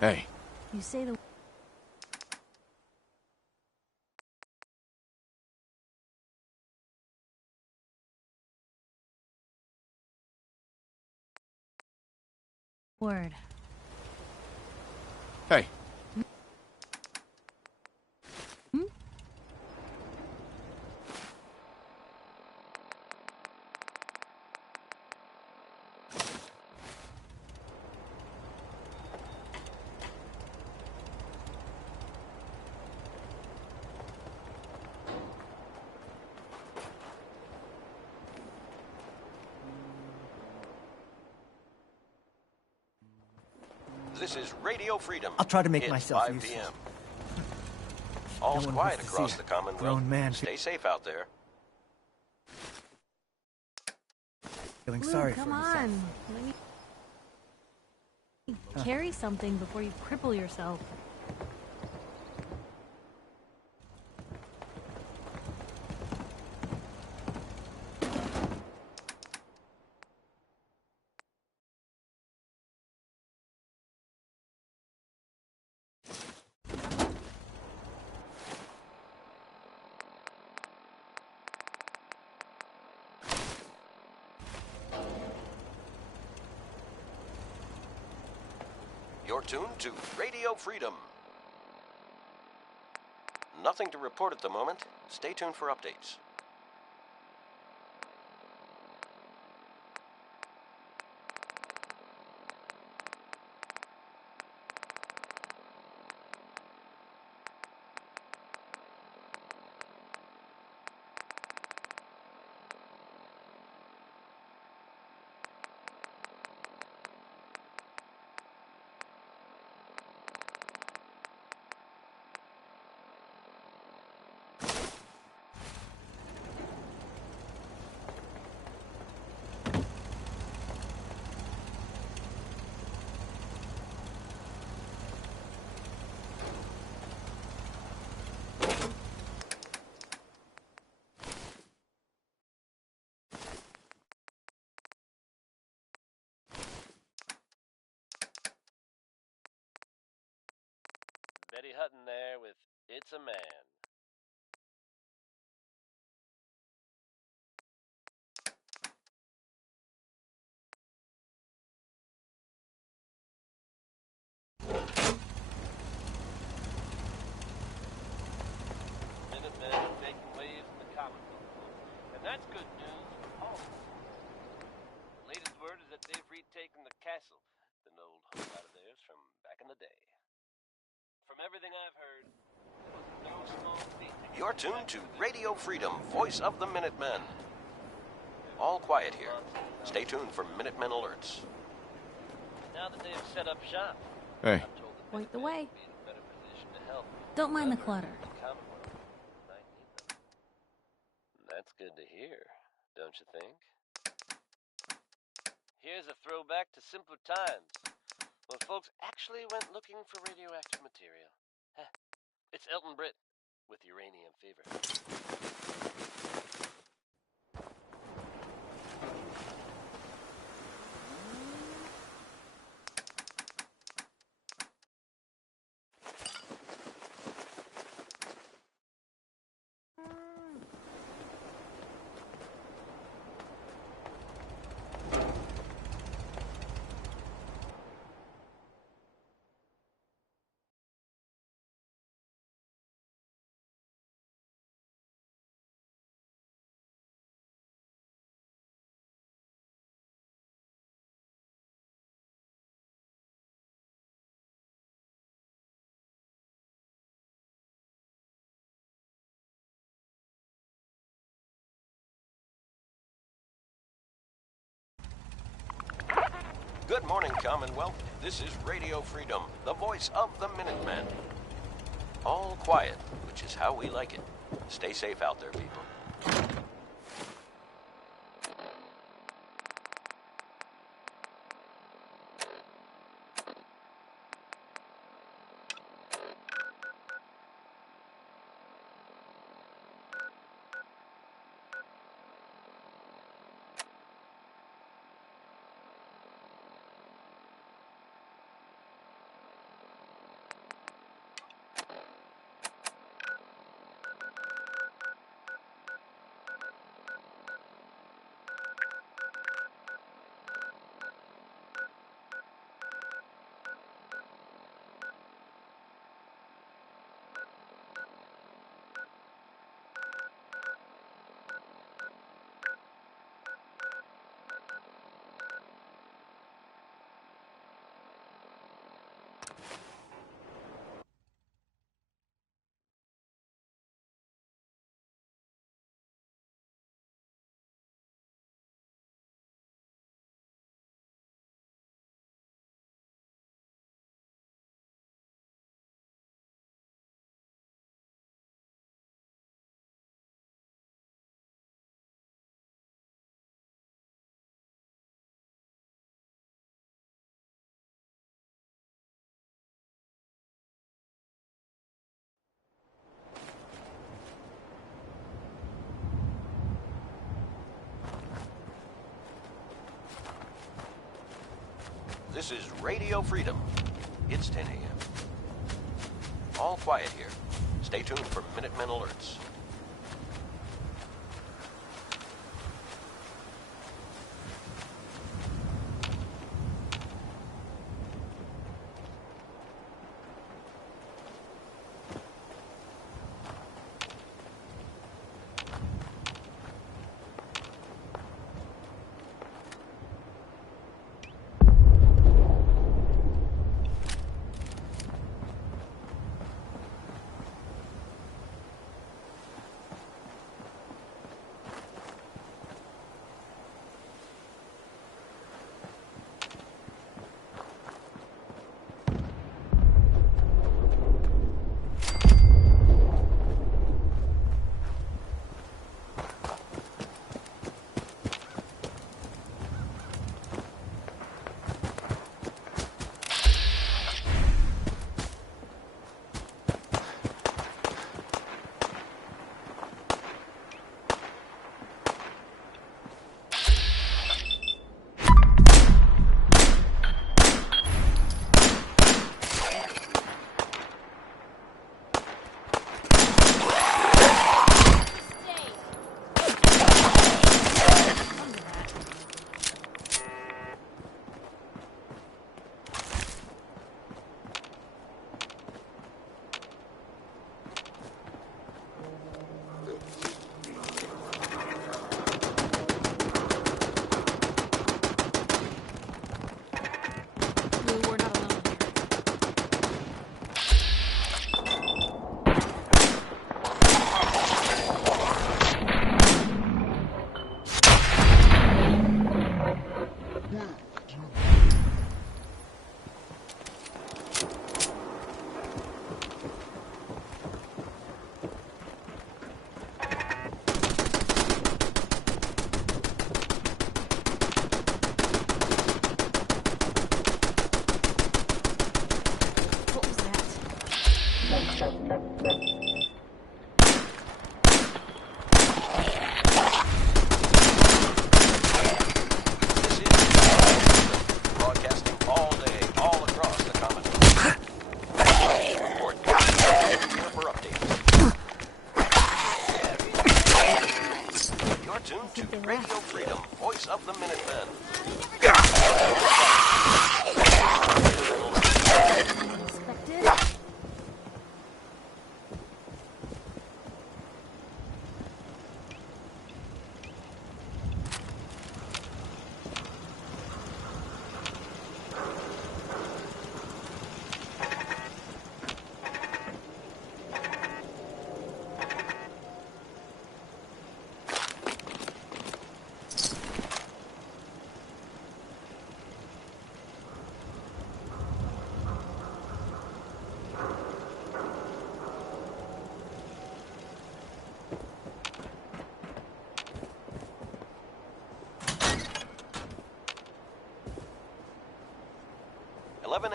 Hey. You say the word. Hey. Hmm? This is Radio Freedom. I'll try to make it's myself 5 useful. p.m. All's No one quiet wants to across see the a Commonwealth. grown man Stay safe out there. feeling Luke, sorry come for himself. on. Let me carry something before you cripple yourself. You're tuned to Radio Freedom. Nothing to report at the moment. Stay tuned for updates. Betty Hutton there with It's a Man. Minutemen are making waves in the Commonwealth, and that's good news for all of us. The latest word is that they've retaken the castle, an old hideout of theirs from back in the day. From everything I've heard, it was no small feat. You're tuned to Radio Freedom, voice of the Minutemen. All quiet here. Stay tuned for Minutemen alerts. Now that they've set up shop, Hey. I'm told that Point the Minutemen way. will be in a better position to help. Don't mind the whoever clutter. in the Commonwealth might need them. That's good to hear, don't you think? Here's a throwback to simpler times, when folks actually went looking for radioactive material. Heh. It's Elton Britt with Uranium Fever. Good morning, Commonwealth. This is Radio Freedom, the voice of the Minutemen. All quiet, which is how we like it. Stay safe out there, people. This is Radio Freedom. It's 10 a.m. All quiet here. Stay tuned for Minutemen alerts.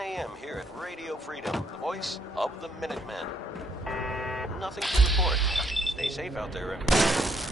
a.m. here at Radio Freedom, the voice of the Minutemen. Nothing to report. Stay safe out there, everyone.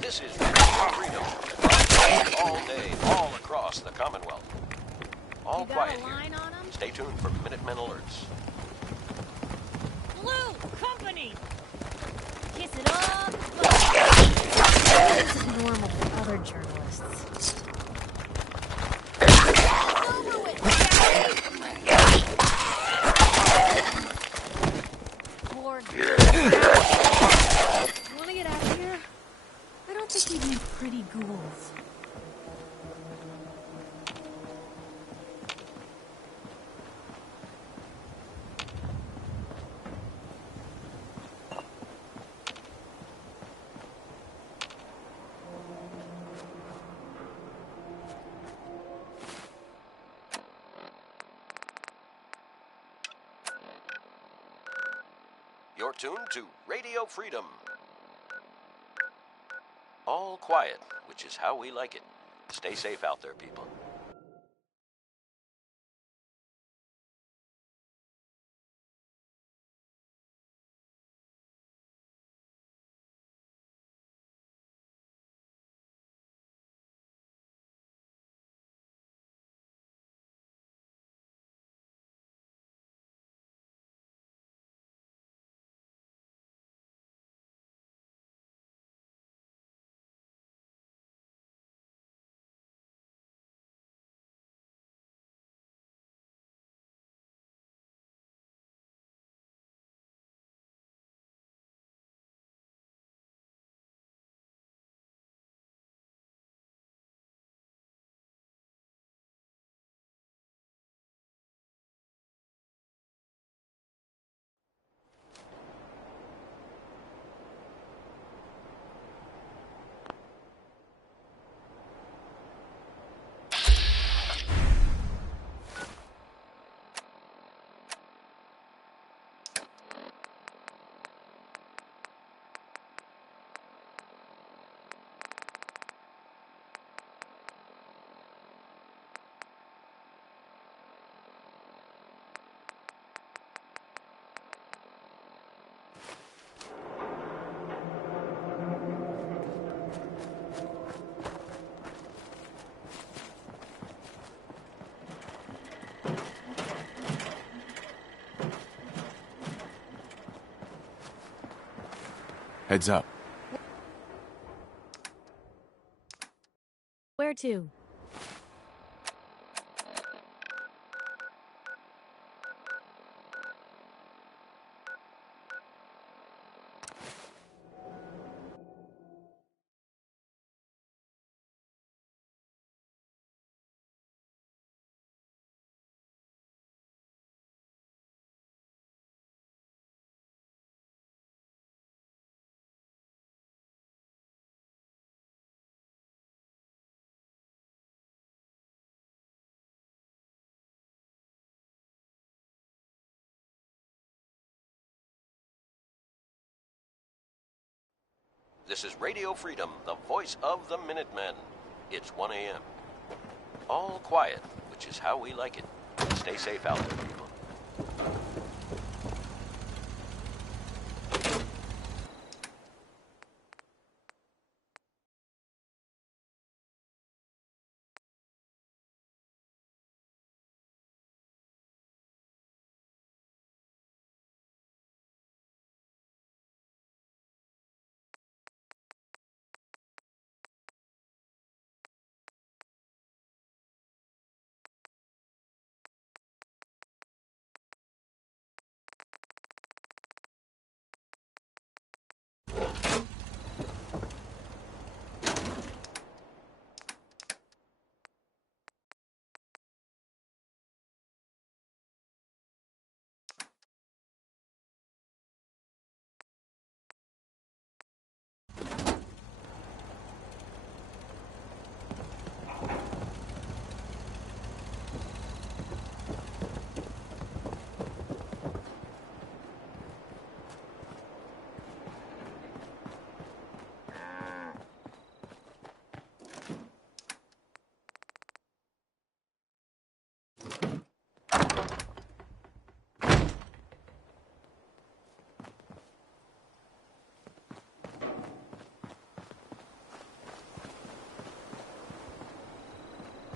This is Radio Freedom. All day, all across the Commonwealth. All quiet here. Stay tuned for Minutemen alerts. Blue Company! Kiss it up! This is normal for other journalists. Over with, ghouls. You're tuned to Radio Freedom. All quiet, which is how we like it. Stay safe out there, people. Heads up. Where to? This is Radio Freedom, the voice of the Minutemen. It's 1 a.m. All quiet, which is how we like it. Stay safe out there, people.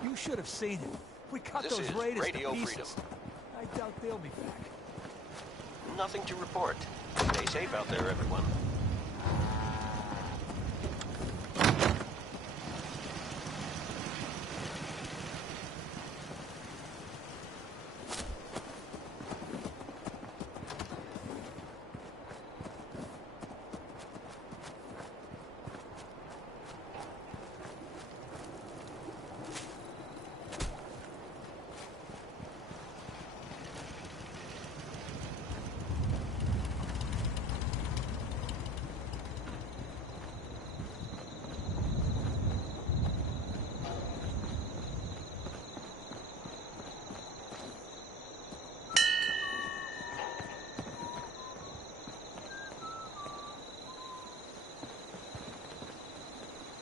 You should have seen it. We cut This those is raiders Radio to pieces. Freedom. I doubt they'll be back. Nothing to report. Stay safe out there, everyone.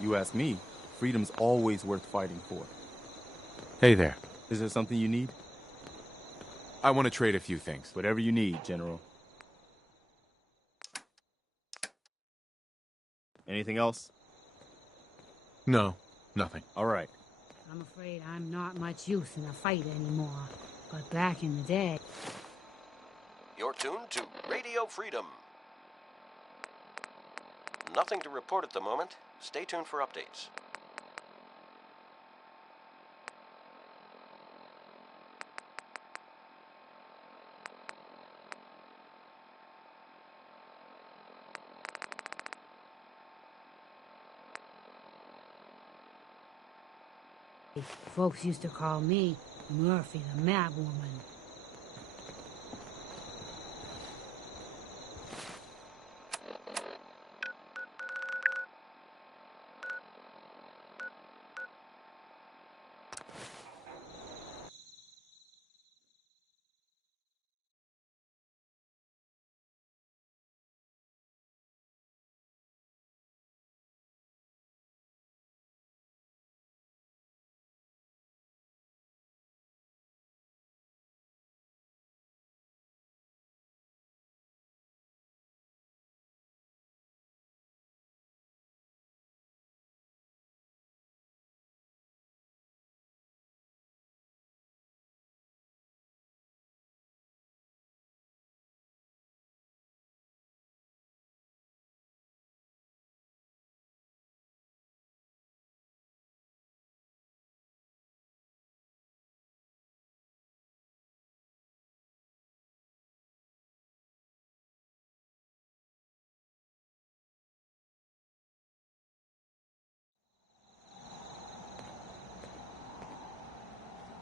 You ask me, freedom's always worth fighting for. Hey there. Is there something you need? I want to trade a few things. Whatever you need, General. Anything else? No, nothing. All right. I'm afraid I'm not much use in a fight anymore. But back in the day... You're tuned to Radio Freedom. Nothing to report at the moment. Stay tuned for updates. Folks used to call me Murphy the Mad Woman.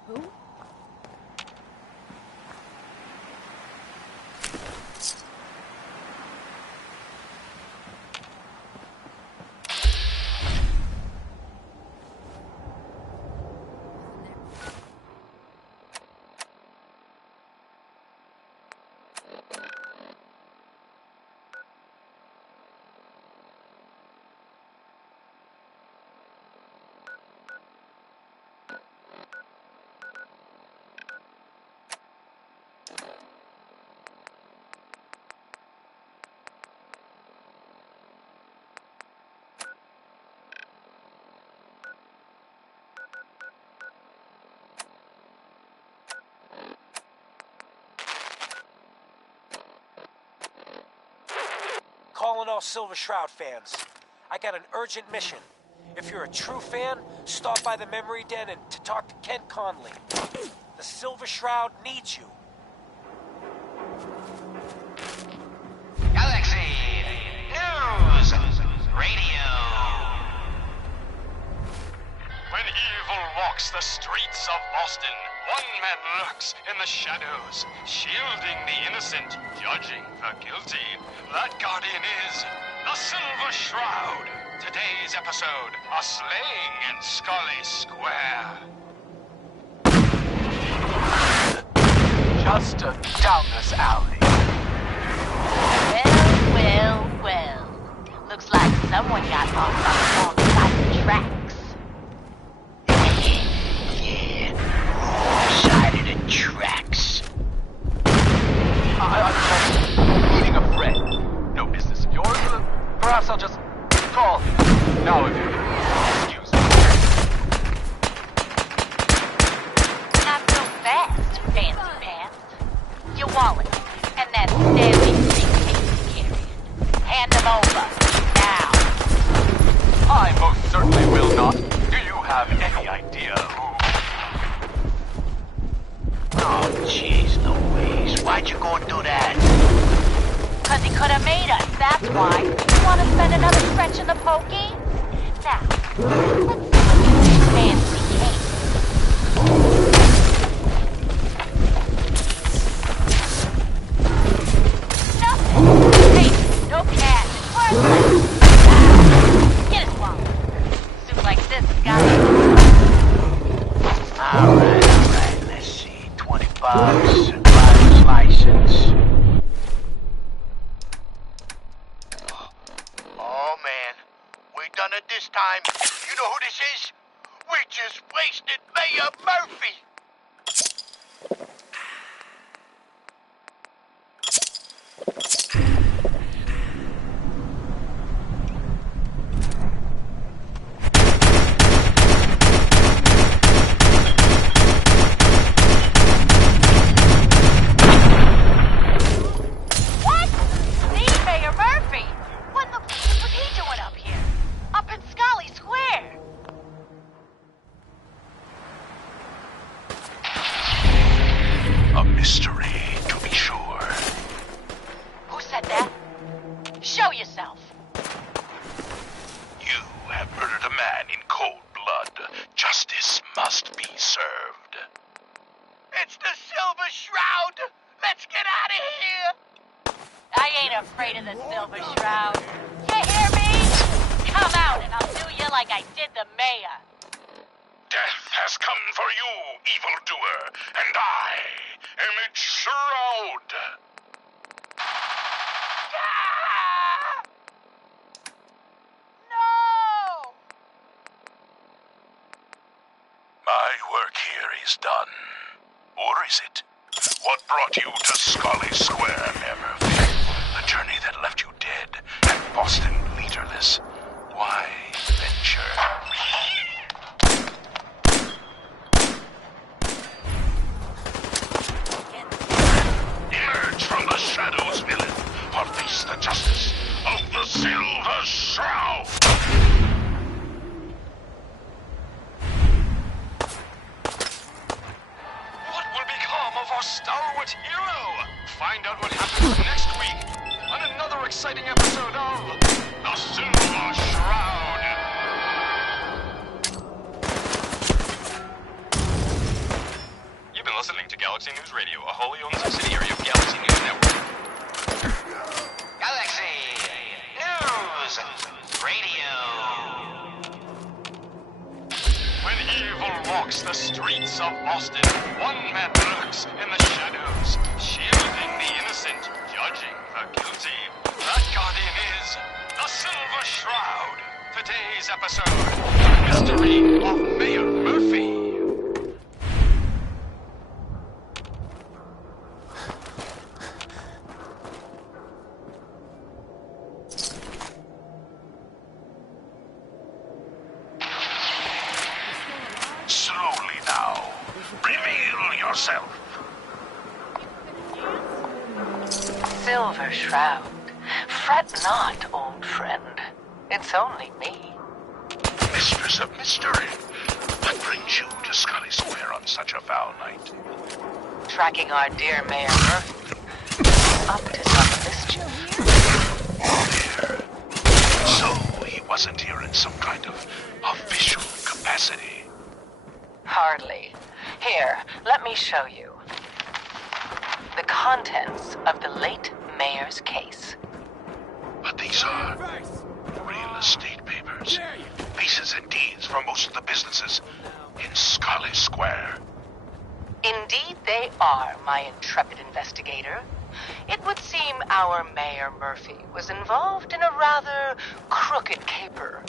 Who? Calling all Silver Shroud fans. I got an urgent mission. If you're a true fan, stop by the Memory Den and to talk to Kent Conley. The Silver Shroud needs you. Galaxy News Radio. When evil walks the streets of Boston, one man lurks in the shadows, shielding the innocent, judging the guilty. That guardian is the Silver Shroud. Today's episode, a slaying in Scully Square. Just down this alley. Well. Looks like someone got lost on the wrong side of the tracks. Yeah, wrong side of the tracks. I'm just meeting a friend. No business of yours. Perhaps I'll just call him. Now, if you excuse me. Not so fast, fancy pants. Your wallet, and that damning briefcase you're carrying. Hand them over, now. I most certainly will not. Do you have any idea who... Oh, jeez Louise, why'd you go do that? 'Cause he could have made us, that's why. You want to spend another stretch in the pokey? Now, let's see what fancy cake. Nothing. Hey, no cash. It's worthless. Get his wallet. Soup like this has got it. Alright, let's see. $20, driver's license. Oh man, we done done it this time. You know who this is? We just wasted Mayor Murphy. What? The Mayor Murphy? What the f was he doing up here? Up in Scully Square? A mystery, to be sure. Who said that? Show yourself. You have murdered a man in cold blood. Justice must be served. It's the Silver Shroud! Let's get out of here! I ain't afraid of the Silver Shroud. You hear me? Come out and I'll do you like I did the mayor. Death has come for you, evildoer, and I am its shroud. No! My work here is done. Or is it? What brought you to Scully Square, Mayor Murphy? A journey that left you dead and Boston leaderless. Why venture? Emerge from the shadows, villain, or face the justice of the Silver Shroud! What will become of our stalwart hero? Find out what happens next week on another exciting episode of The Silver Shroud. You've been listening to Galaxy News Radio, a wholly owned subsidiary of Galaxy News Network. Galaxy News Radio. When evil walks the streets of Boston, one man lurks in the shadows, shielding the innocent, judging the guilty. That guardian is the Silver Shroud. Today's episode, the mystery of Mayor Murphy. Slowly now. Reveal yourself. Silver Shroud. Fret not, old friend. It's only me. Mistress of Mystery. What brings you to Scully Square on such a foul night? Tracking our dear Mayor Murphy. Up to some mischief. Dear. So he wasn't here in some kind of official capacity. Hardly. Here, let me show you. The contents of the late mayor's case. But these are real estate papers. Leases and deeds for most of the businesses in Scully Square. Indeed they are, my intrepid investigator. It would seem our Mayor Murphy was involved in a rather crooked caper.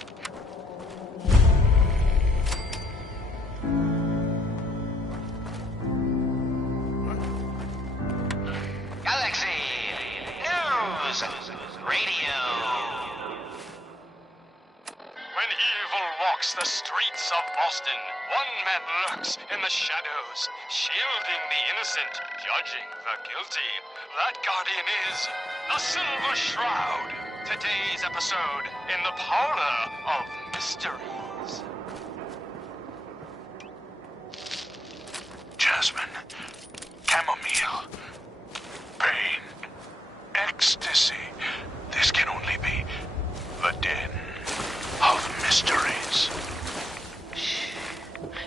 Galaxy News Radio. When evil walks the streets of Boston, one man lurks in the shadows, shielding the innocent, judging the guilty. That guardian is the Silver Shroud. Today's episode in the Parlor of Mysteries. Jasmine, chamomile, pain, ecstasy. This can only be the den of mysteries. Shh.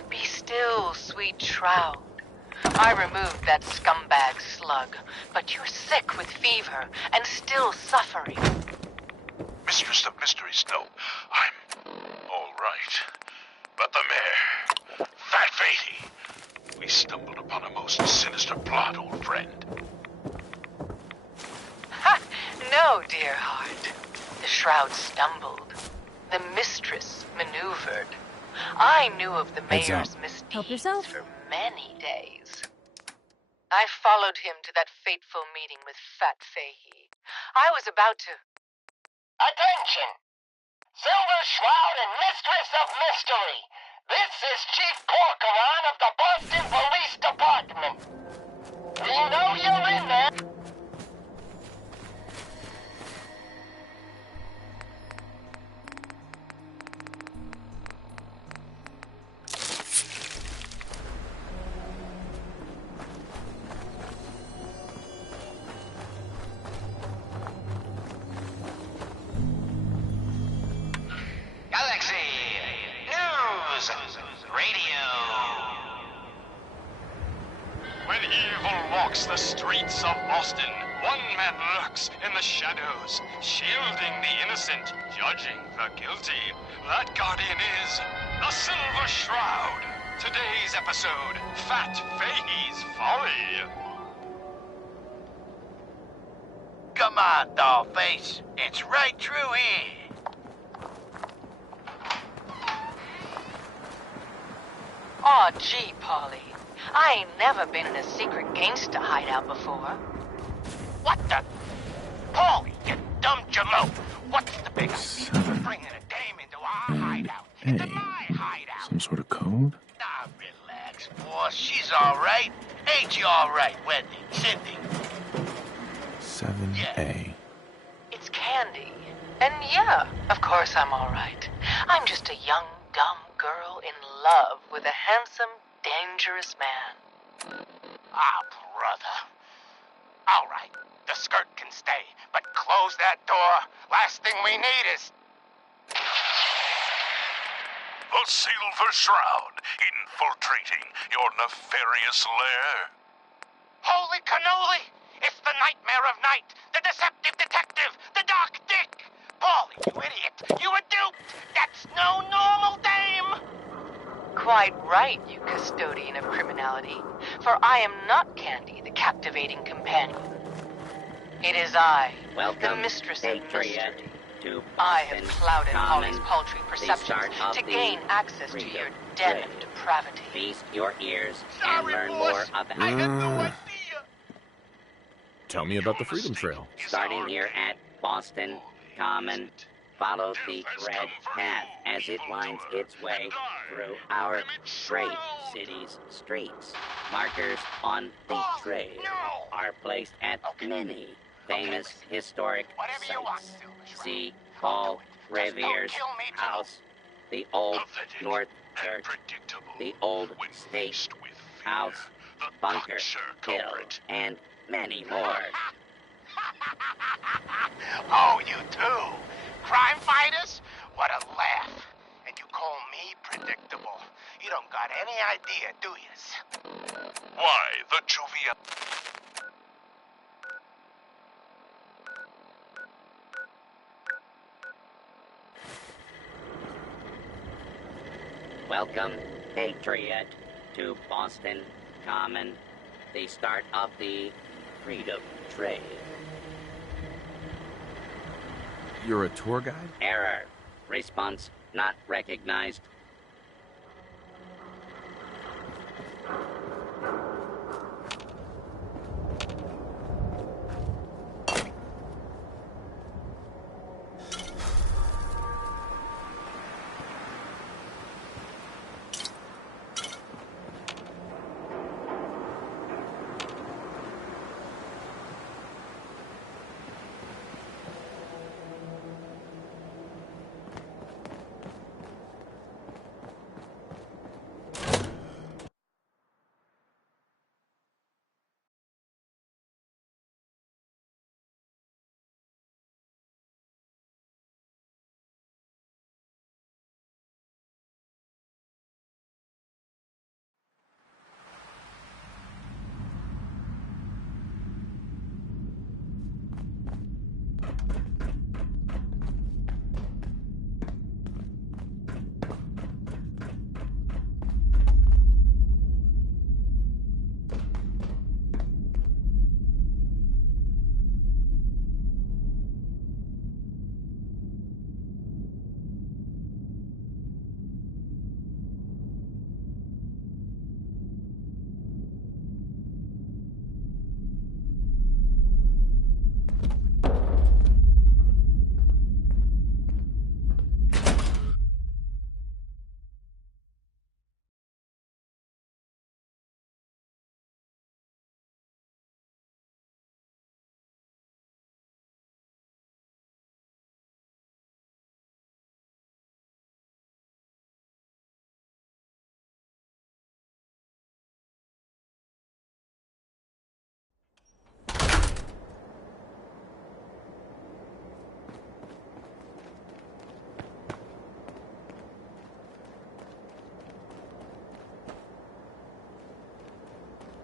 Be still, sweet Shroud. I removed that scumbag slug, but you're sick with fever and still suffering. Mistress of Mysteries, no, I'm all right. But the mayor, Fat Fatey, we stumbled upon a most sinister plot, old friend. Ha! No, dear heart. The Shroud stumbled. the mistress maneuvered. I knew of the Heads mayor's up. misdeeds for many days. I followed him to that fateful meeting with Fat Fahey. I was about to... Attention! Silver Shroud and Mistress of Mystery! This is Chief Corcoran of the Boston Police Department! We know you're in there! Galaxy News Radio. When evil walks the streets of Boston, one man lurks in the shadows, shielding the innocent, judging the guilty. That guardian is the Silver Shroud. Today's episode, Fat Fahey's Folly. Come on, Dollface. It's right through here. Aw, gee, Polly. I ain't never been in a secret gangsta hideout before. What the? Paulie, you dumb jalope! What's the big idea? Bringing a dame into our hideout. Into my hideout. Some sort of code? Now relax, boss. She's all right. Ain't you all right, Wendy? Cindy? 7A. It's Candy. And yeah, of course I'm all right. I'm just a young, dumb girl in love with a handsome, dangerous man. Ah, brother. All right, the skirt can stay, but close that door. Last thing we need is... The Silver Shroud, infiltrating your nefarious lair. Holy cannoli! It's the nightmare of night, the deceptive detective, the dark dick! Paulie, you idiot! You were duped! That's no normal dame! Quite right, you custodian of criminality. For I am not Candy, the captivating companion. It is I, the mistress of mystery. I have clouded Holly's paltry perceptions to gain access to your den of depravity. Feast your ears and learn more about... I had no idea! Tell me about the Freedom Trail. Starting here at Boston Common, follow the red path as it winds its way through our great city's streets. Markers on the trail are placed at many famous historic sites. See Paul Revere's house, the Old North Church, the Old State House, Bunker Hill, and many more. Oh, you too? Crime fighters? What a laugh. And you call me predictable. You don't got any idea, do you? Why, the Juvia... Welcome, Patriot, to Boston Common, the start of the Freedom Trail. You're a tour guide? Error. Response not recognized.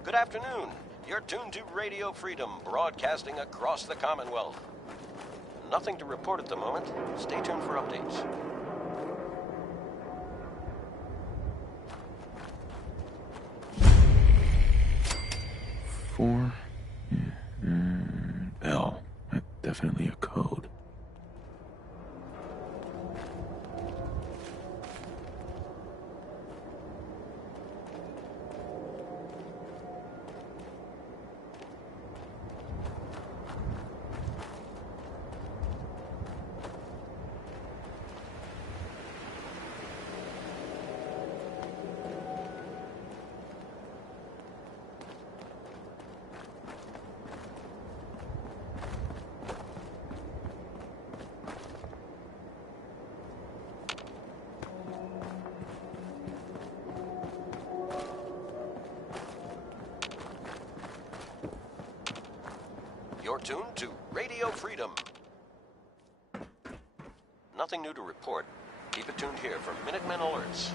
Good afternoon. You're tuned to Radio Freedom, broadcasting across the Commonwealth. Nothing to report at the moment. Stay tuned for updates. Four L. That's definitely a code. You're tuned to Radio Freedom. Nothing new to report. Keep it tuned here for Minutemen alerts.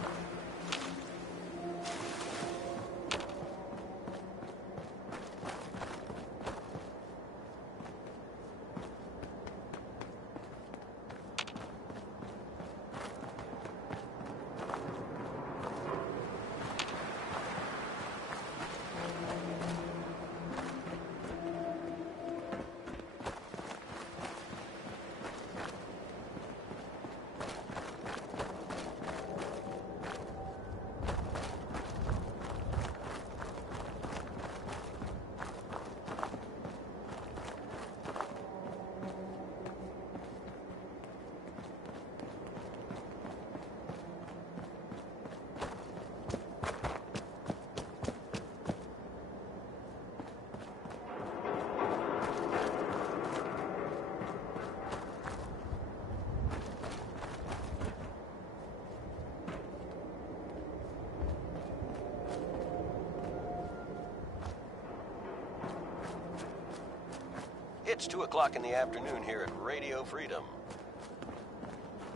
It's 2 o'clock in the afternoon here at Radio Freedom.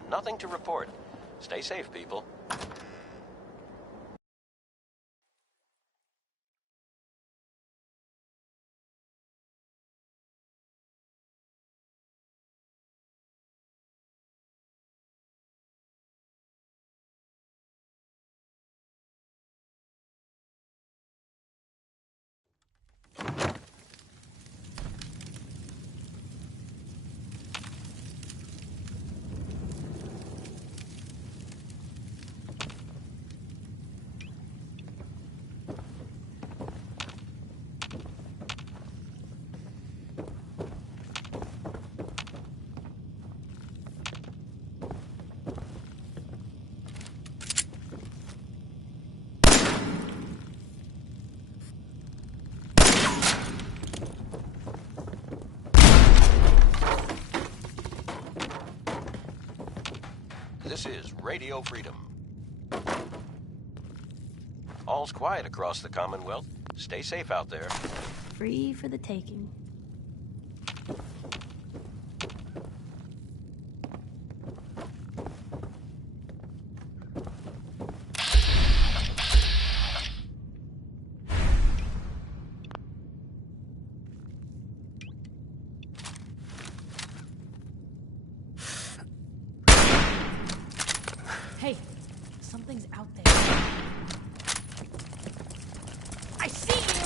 Nothing to report. Stay safe, people. This is Radio Freedom. All's quiet across the Commonwealth. Stay safe out there. Free for the taking. Hey, something's out there. I see you!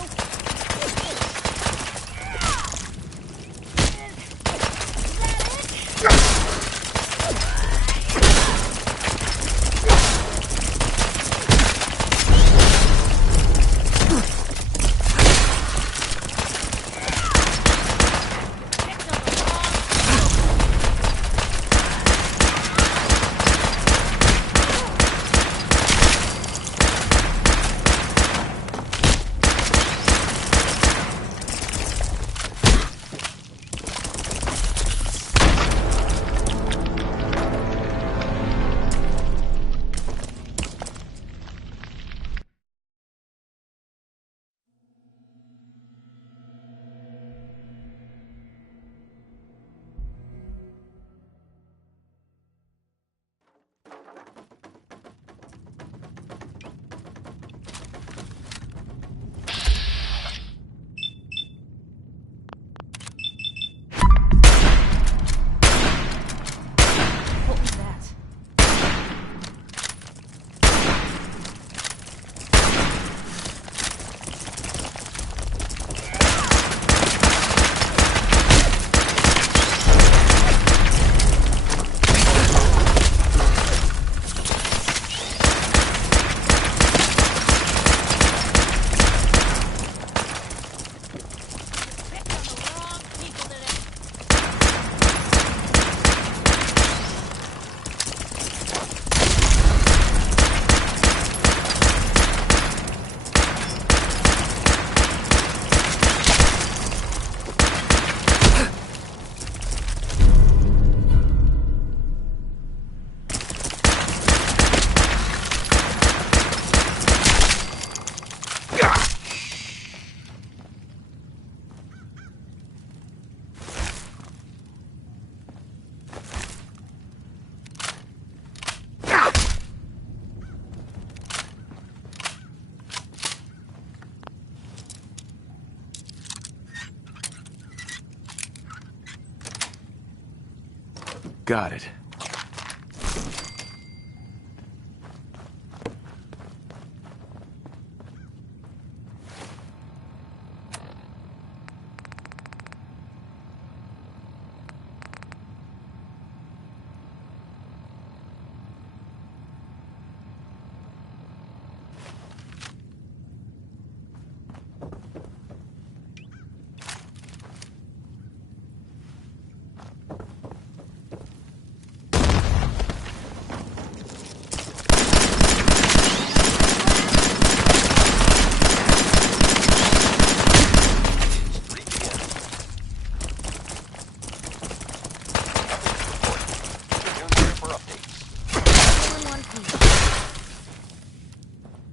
Got it.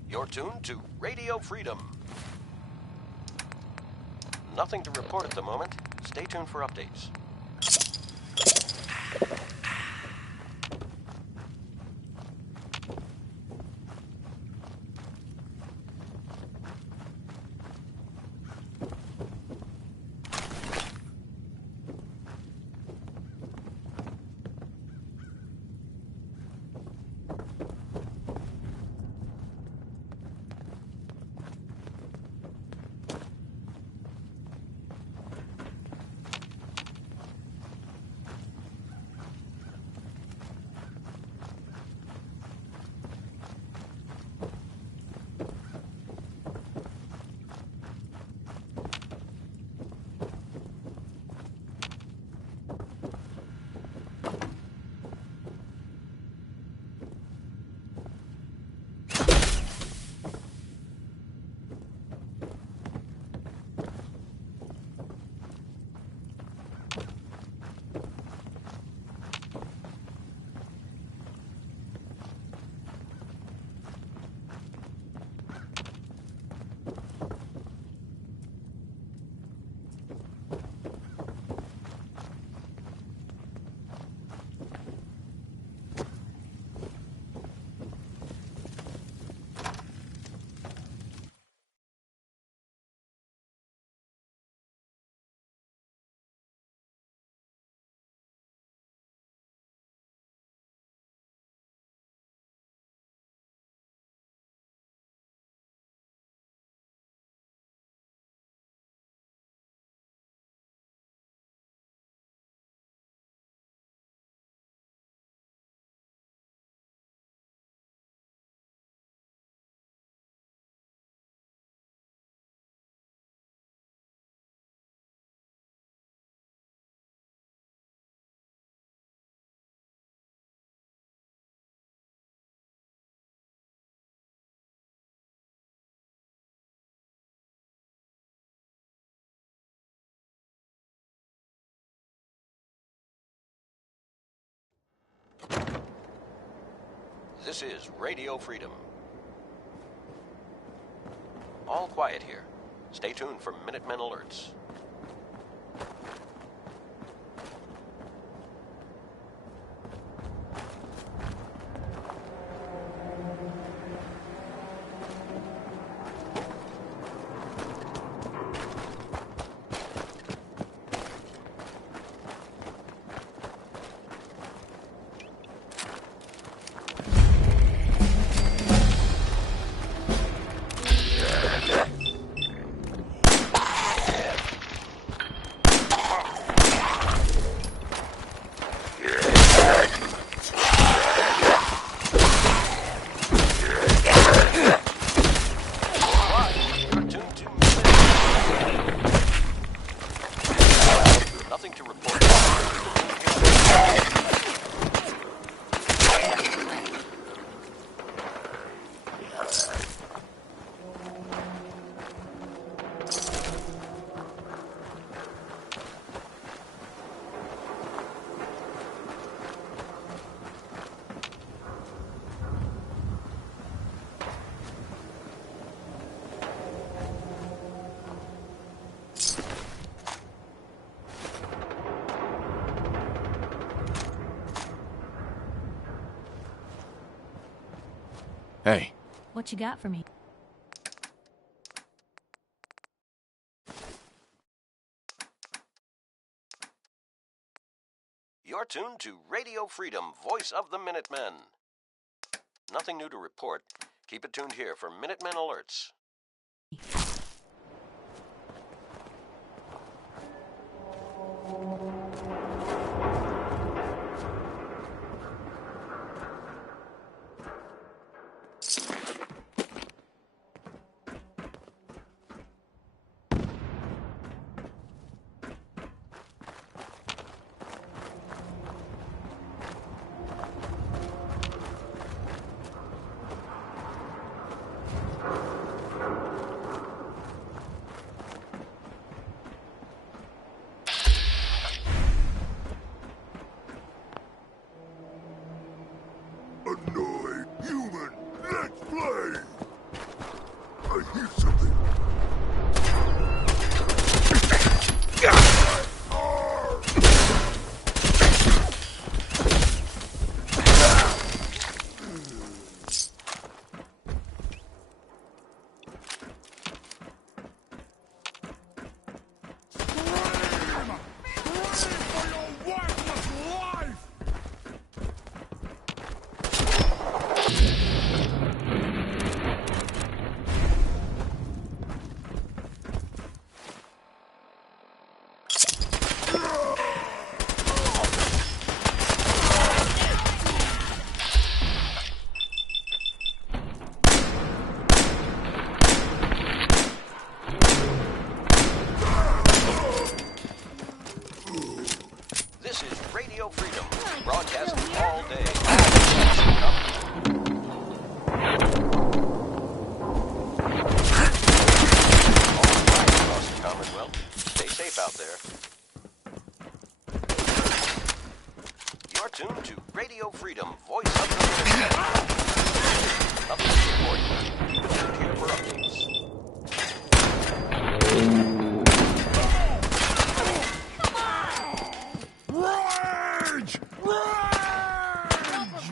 You're tuned to Radio Freedom. Nothing to report at the moment. Stay tuned for updates. This is Radio Freedom. All quiet here. Stay tuned for Minutemen alerts. Hey. What you got for me? You're tuned to Radio Freedom, voice of the Minutemen. Nothing new to report. Keep it tuned here for Minutemen alerts. Annoying human, let's play! I hear something. This is Radio Freedom, broadcasting all day. All right, across the Commonwealth. Stay safe out there. You're tuned to Radio Freedom, voice of the Minutemen. Nothing to report. Keep it tuned here for updates. Rage! Bleed!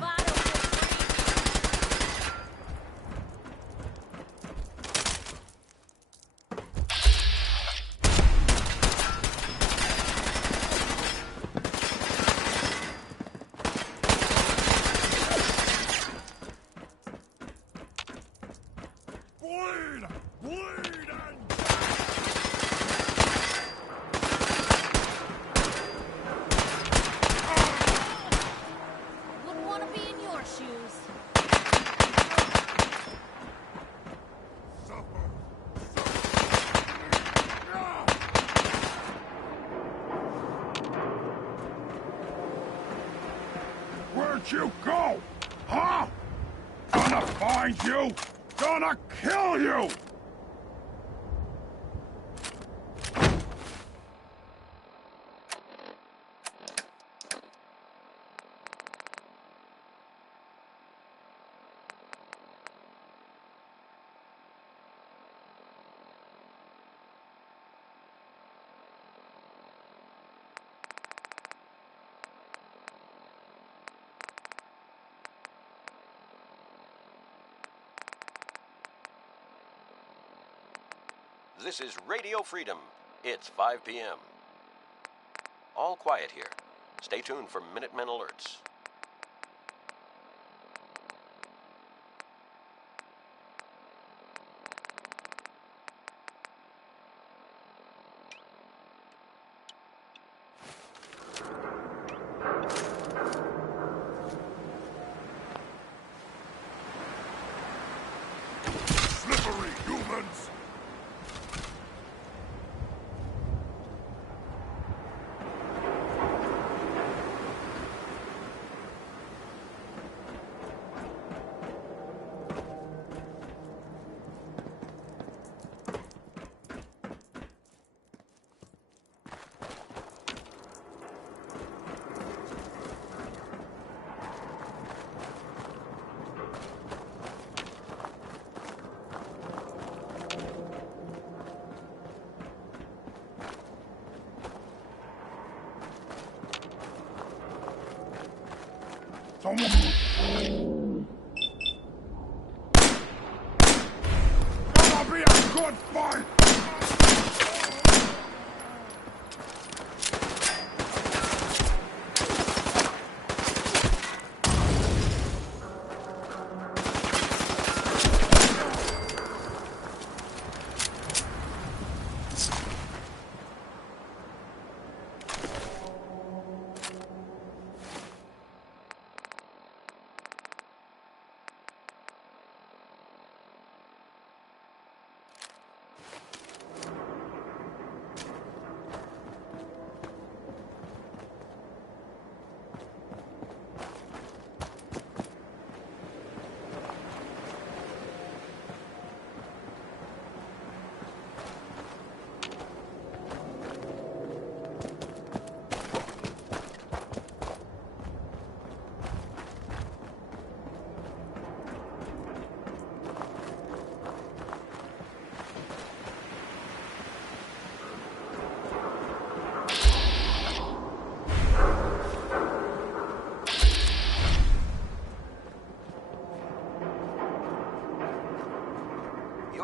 Bleed and Wouldn't want to be in your shoes. Where'd you go? Huh? Gonna find you! Gonna kill you! This is Radio Freedom. It's 5 p.m. All quiet here. Stay tuned for Minutemen alerts. Slippery humans! Someone... Gonna be a good fight!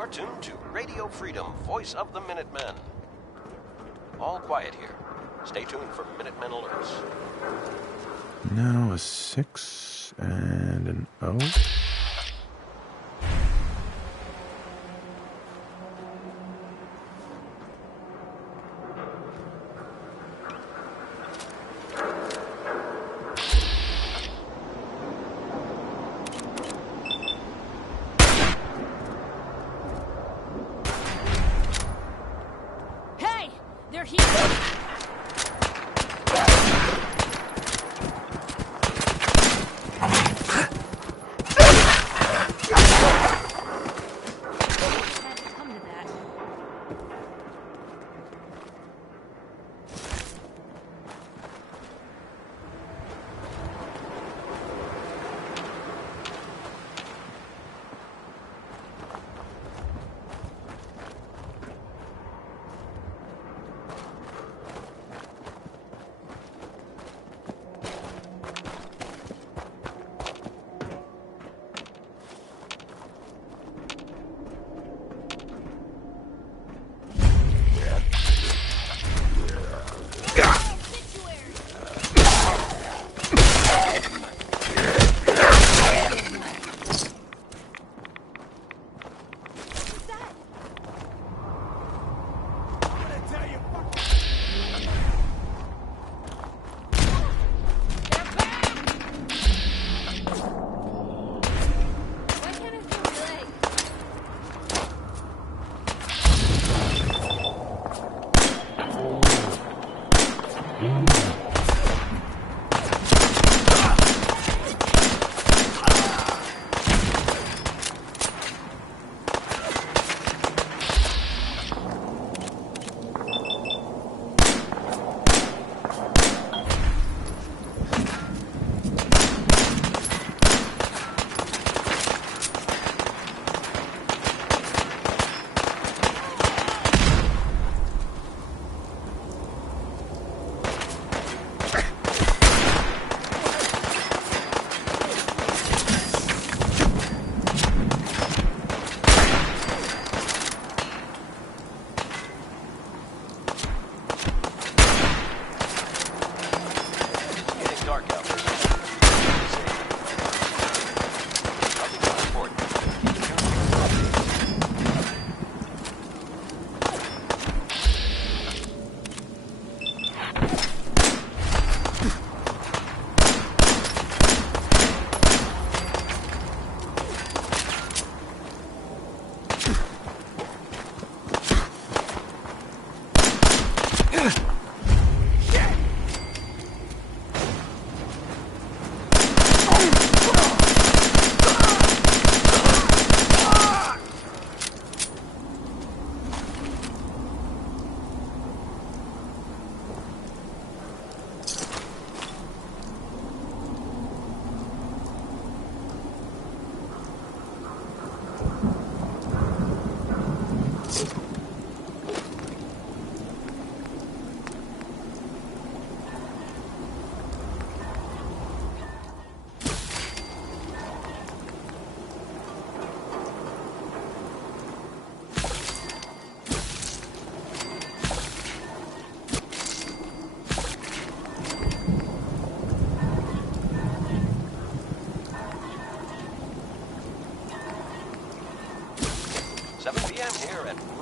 You're tuned to Radio Freedom, voice of the Minutemen. All quiet here. Stay tuned for Minutemen alerts. Now a 6 and an O. Hey! They're here!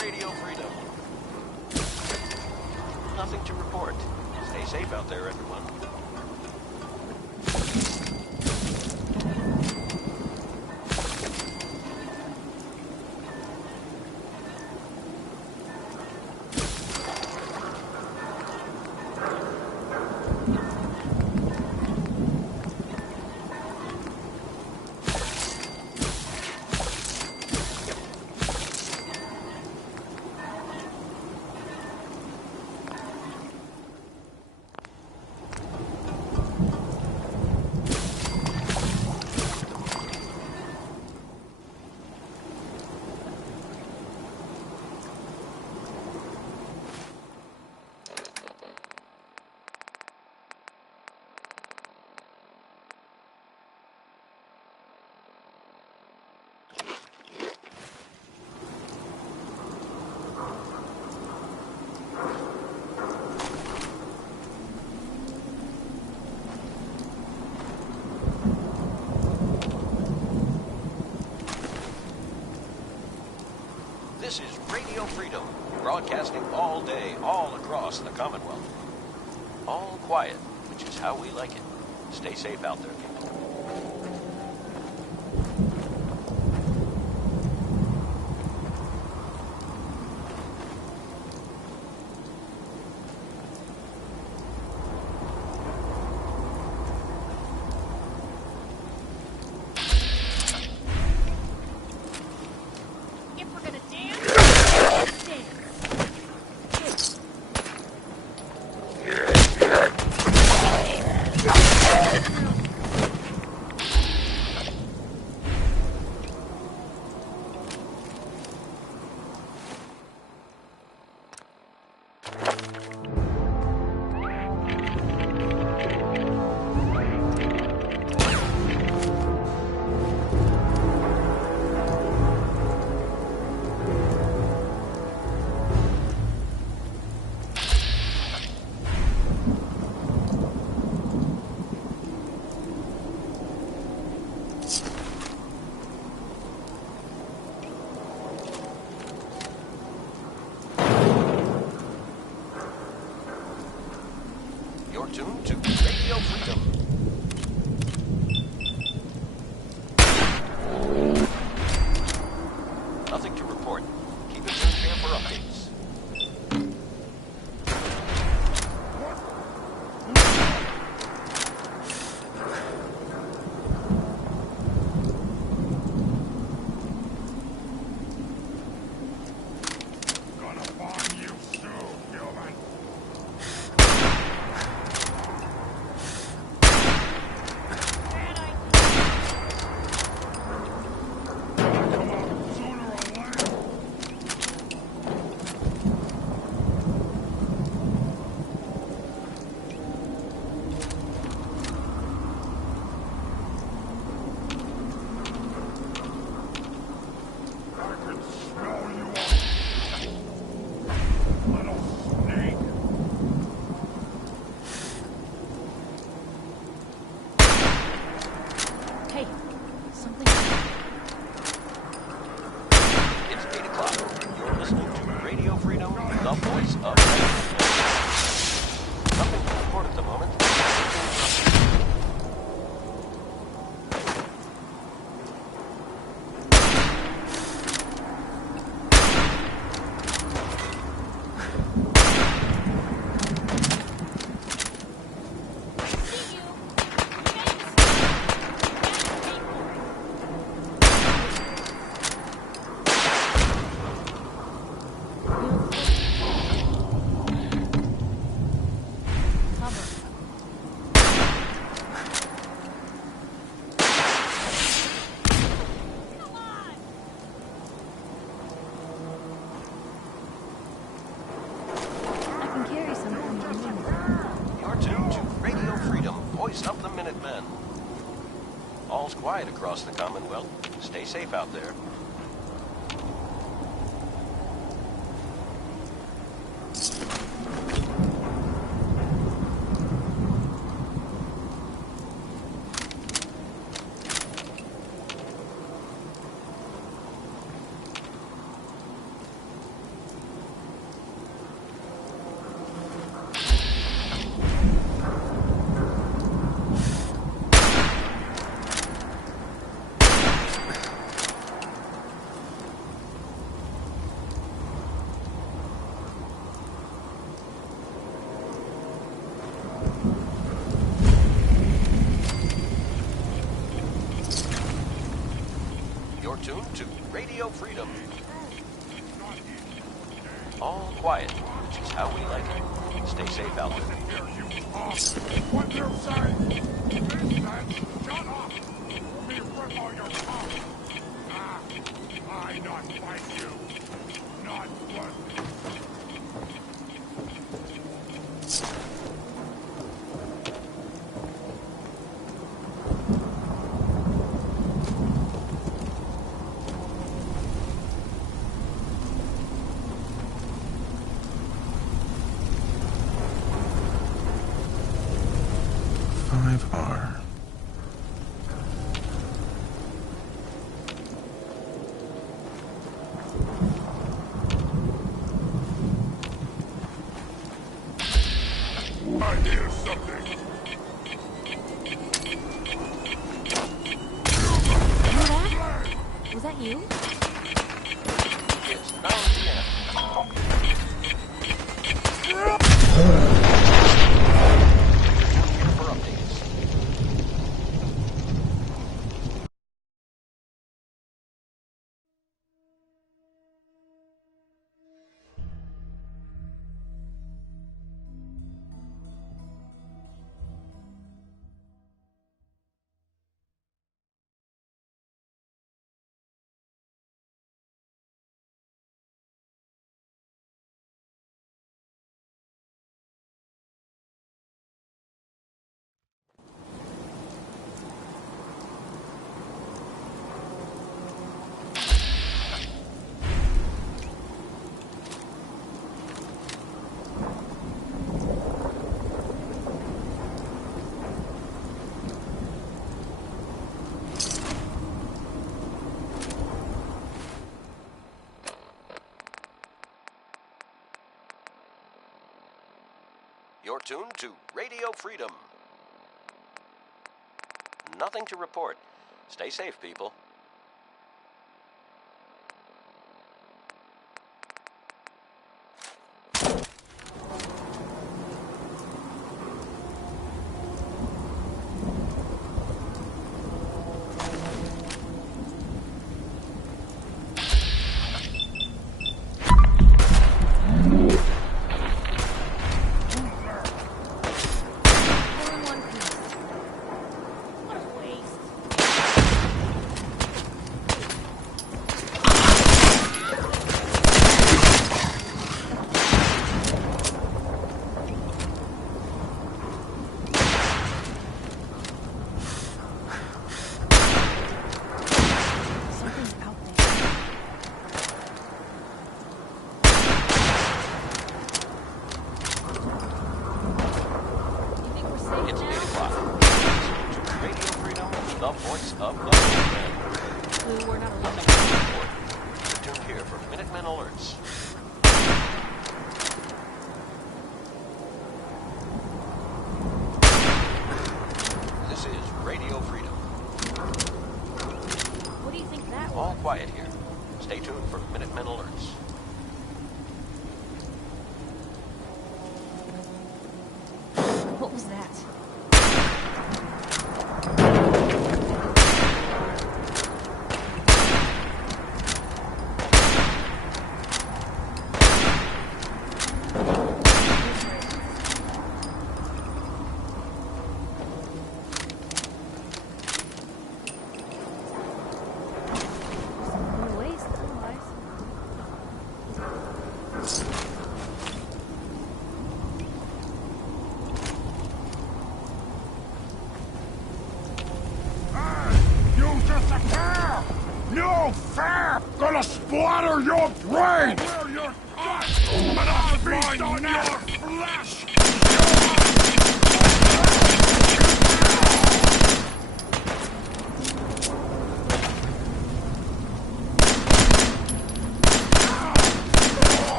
Radio Freedom. Nothing to report. Stay safe out there, everyone. Radio Freedom, broadcasting all day, all across the Commonwealth. All quiet, which is how we like it. Stay safe out there, people. You're tuned to Radio Freedom. Nothing to report. Keep it tuned here for updates. All's quiet across the Commonwealth. Stay safe out there. Tuned to Radio Freedom. All quiet, which is how we like it. Stay safe out there. What you say? Shut up! Me rip all your tongue! I not fight you. Not worth it. that you? It's 9 p.m. For updates. You're tuned to Radio Freedom. Nothing to report. Stay safe, people. The voice of the Minutemen. We're not alone. You're tuned here for Minutemen alerts. This is Radio Freedom. What do you think that was? All quiet here. Stay tuned for Minutemen alerts. What was that? No fair! Gonna splatter your brain! Where your guts, and I'll feast on your flesh!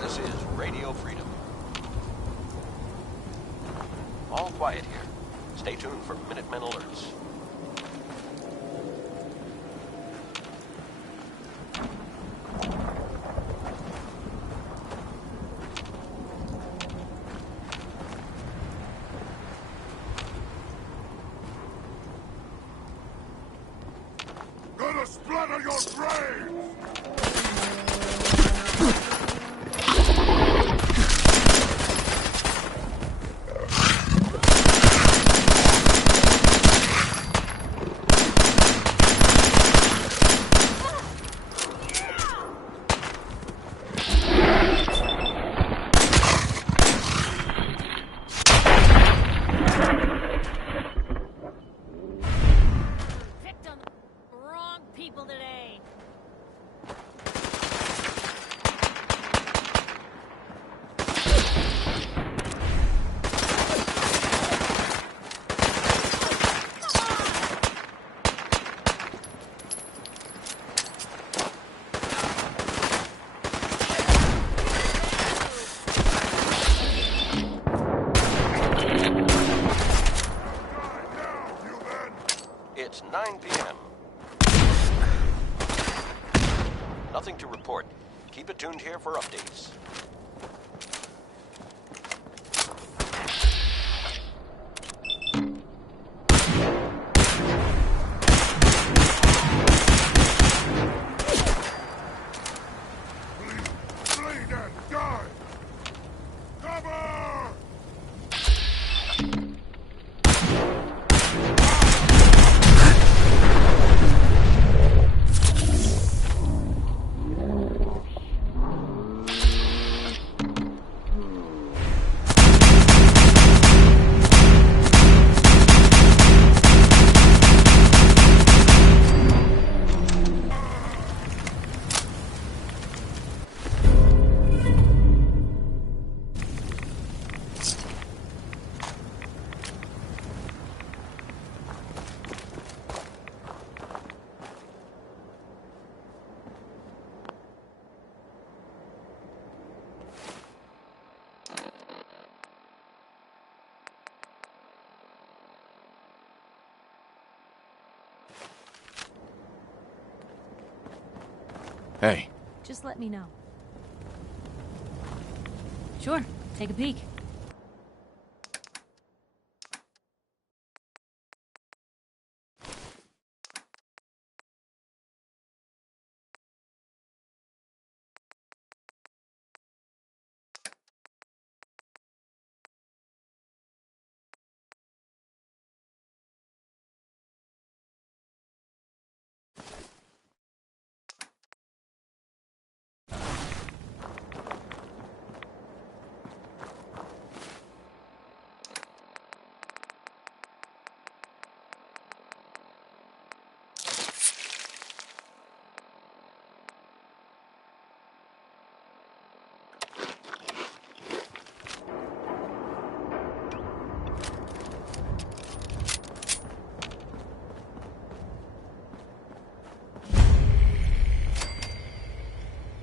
This is Radio Freedom. All quiet here. Stay tuned for Minutemen alerts. Gonna splatter your brains! Victim! Wrong people today. It's 9 p.m. Nothing to report. Keep it tuned here for updates. Bleed and die! Cover! Hey, Just let me know. Sure, take a peek.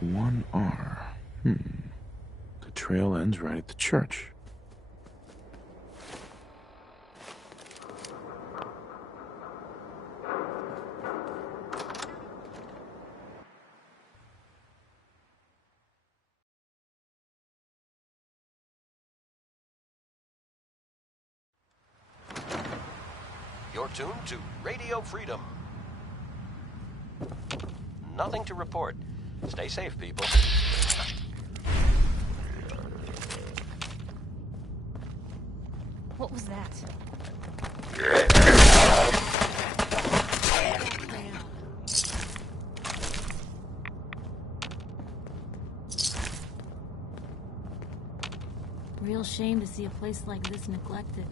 One R. The trail ends right at the church. You're tuned to Radio Freedom. Nothing to report. Stay safe, people. What was that? Real shame to see a place like this neglected.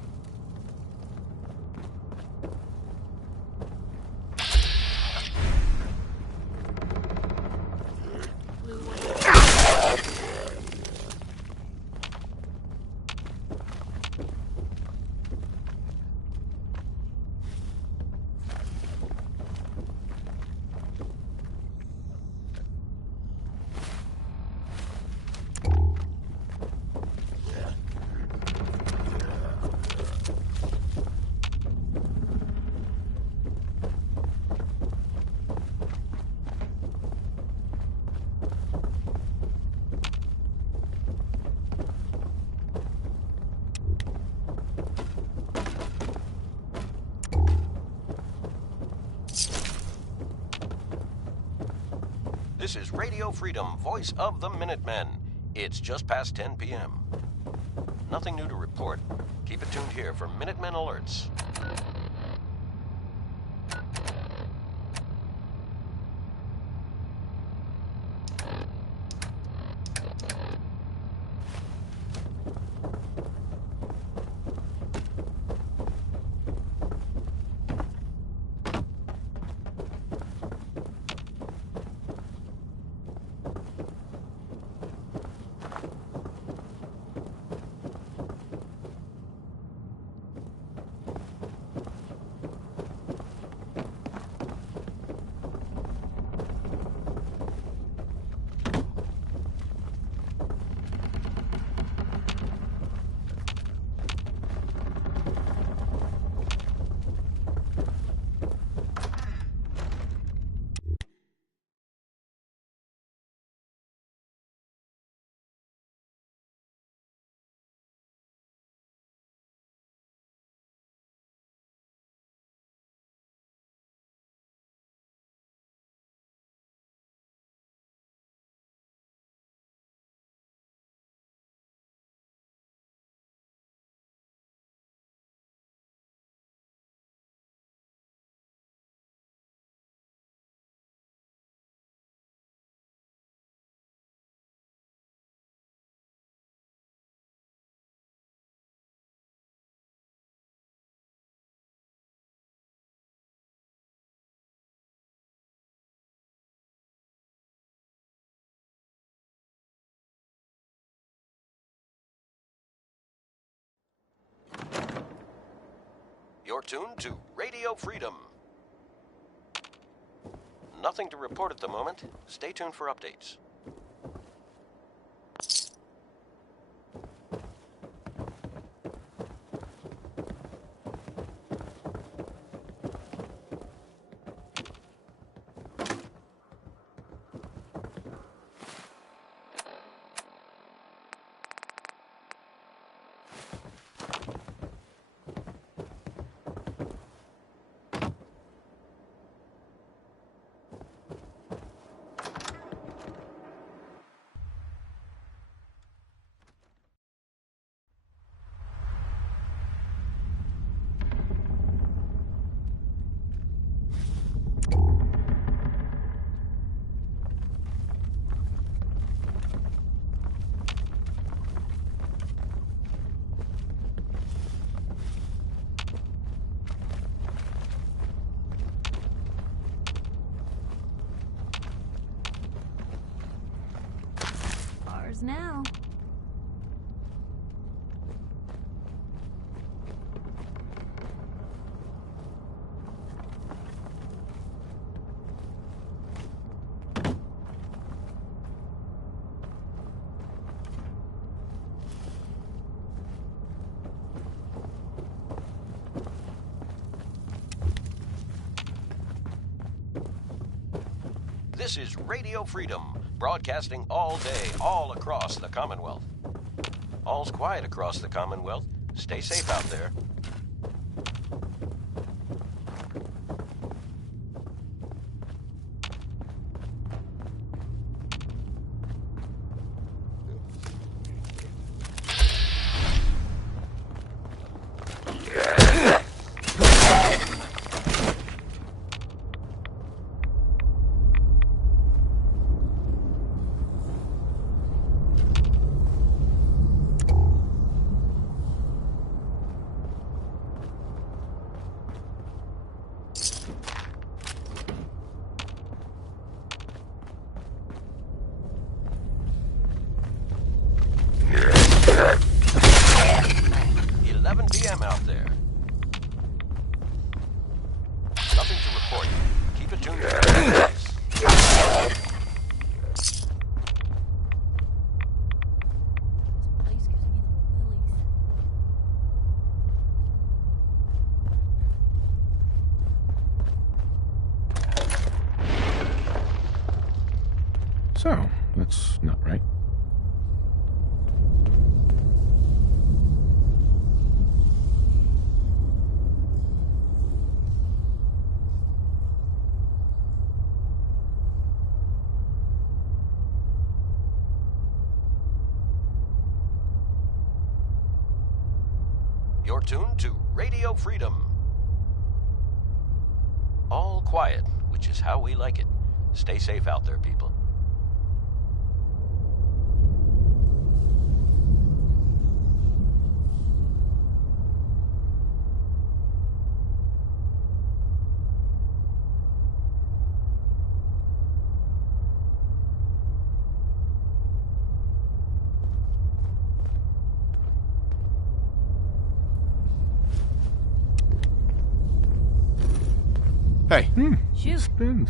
This is Radio Freedom, voice of the Minutemen. It's just past 10 p.m. Nothing new to report. Keep it tuned here for Minutemen alerts. You're tuned to Radio Freedom. Nothing to report at the moment. Stay tuned for updates. Now. This is Radio Freedom, broadcasting all day, all across the Commonwealth. All's quiet across the Commonwealth. Stay safe out there. Out there. Nothing to report. Keep it tuned to the So, that's not right. You're tuned to Radio Freedom. All quiet, which is how we like it. Stay safe out there, people. Hey. Shoot. Spins.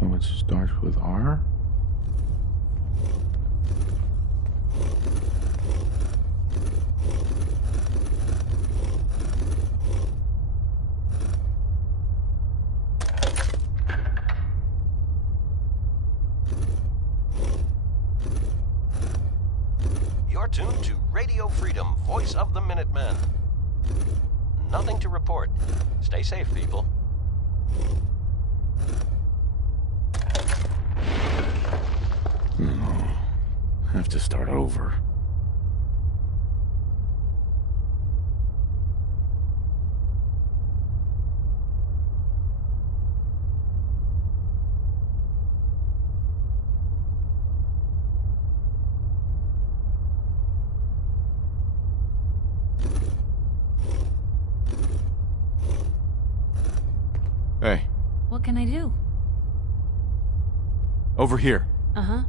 So it starts with R? You're tuned to Radio Freedom, voice of the Minutemen. Nothing to report. Stay safe, people. No. Have to start over. Hey, What can I do? over here. Uh-huh.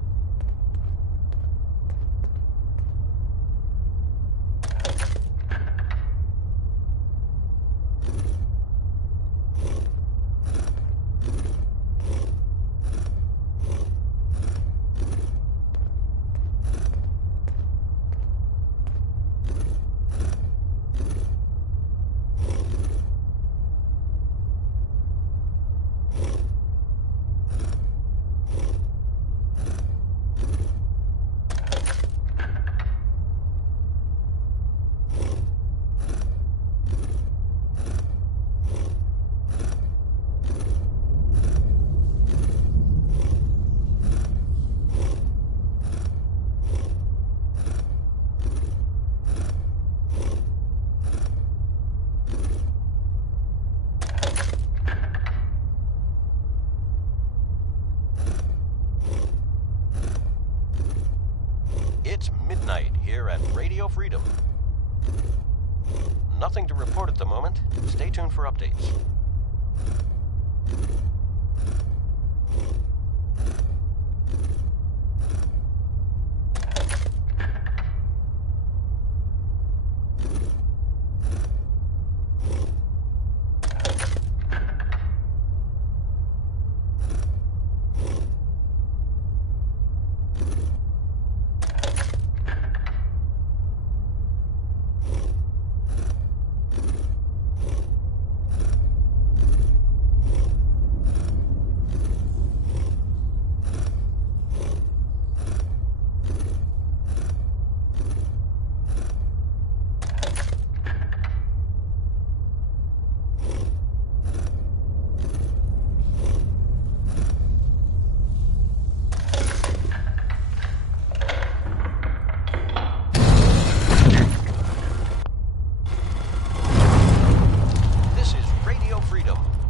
It's midnight here at Radio Freedom. Nothing to report at the moment. Stay tuned for updates.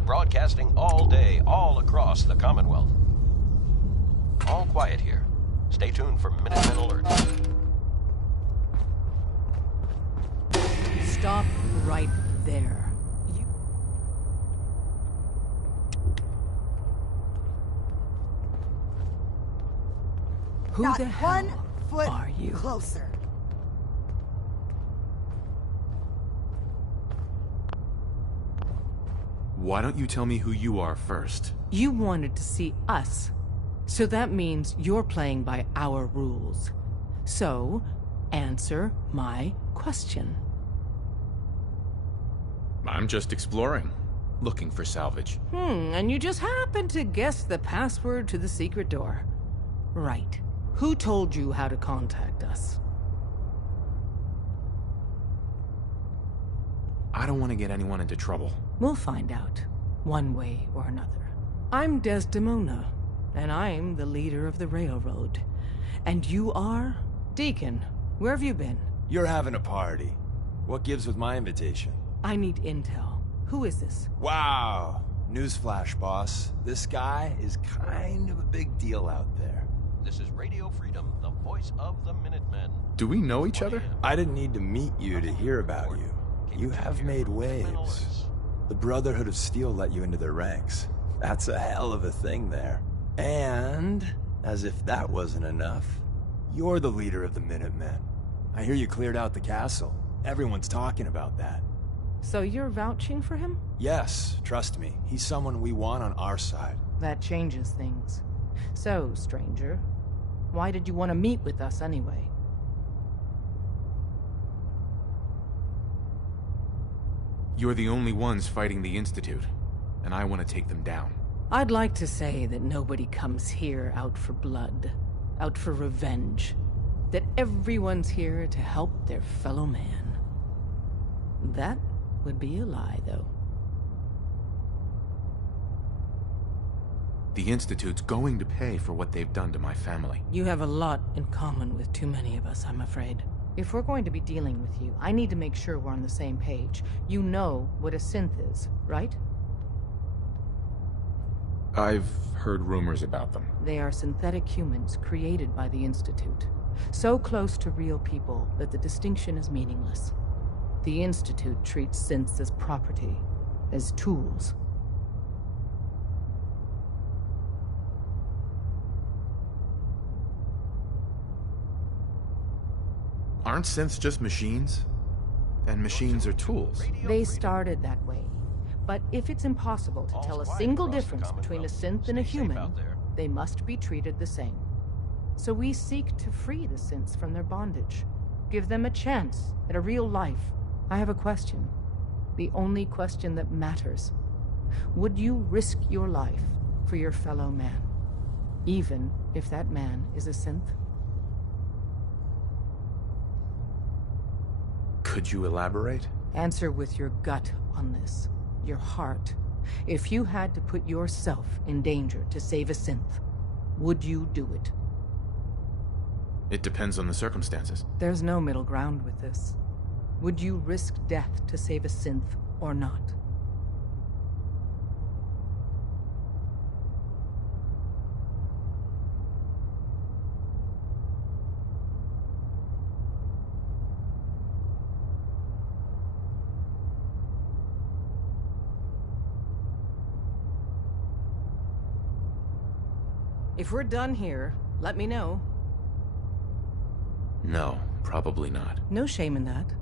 Broadcasting all day, all across the Commonwealth. All quiet here. Stay tuned for Minutemen alerts. Stop right there. Who Not the hell one foot are you? Closer. Why don't you tell me who you are first? You wanted to see us. So that means you're playing by our rules. So, answer my question. I'm just exploring, looking for salvage. And you just happened to guess the password to the secret door. Right. Who told you how to contact us? I don't want to get anyone into trouble. We'll find out, one way or another. I'm Desdemona, and I'm the leader of the railroad. And you are? Deacon, where have you been? You're having a party. What gives with my invitation? I need intel. Who is this? Wow. Newsflash, boss. This guy is kind of a big deal out there. This is Radio Freedom, the voice of the Minutemen. Do we know each other? I didn't need to meet you to hear about you. You have made waves. The Brotherhood of Steel let you into their ranks. That's a hell of a thing there. And, as if that wasn't enough, you're the leader of the Minutemen. I hear you cleared out the castle. Everyone's talking about that. So you're vouching for him? Yes, trust me. He's someone we want on our side. That changes things. So, stranger, why did you want to meet with us anyway? You're the only ones fighting the Institute, and I want to take them down. I'd like to say that nobody comes here out for blood, out for revenge. That everyone's here to help their fellow man. That would be a lie, though. The Institute's going to pay for what they've done to my family. You have a lot in common with too many of us, I'm afraid. If we're going to be dealing with you, I need to make sure we're on the same page. You know what a synth is, right? I've heard rumors about them. They are synthetic humans created by the Institute. So close to real people that the distinction is meaningless. The Institute treats synths as property, as tools. Aren't synths just machines? And machines are tools. They started that way. But if it's impossible to tell a single difference between a synth and a human, they must be treated the same. So we seek to free the synths from their bondage. Give them a chance at a real life. I have a question. The only question that matters. Would you risk your life for your fellow man? Even if that man is a synth? Could you elaborate? Answer with your gut on this. Your heart. If you had to put yourself in danger to save a synth, would you do it? It depends on the circumstances. There's no middle ground with this. Would you risk death to save a synth or not? If we're done here, let me know. No, probably not. No shame in that.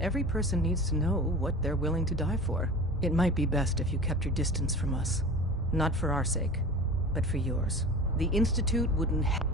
Every person needs to know what they're willing to die for. It might be best if you kept your distance from us. Not for our sake, but for yours. The Institute wouldn't have...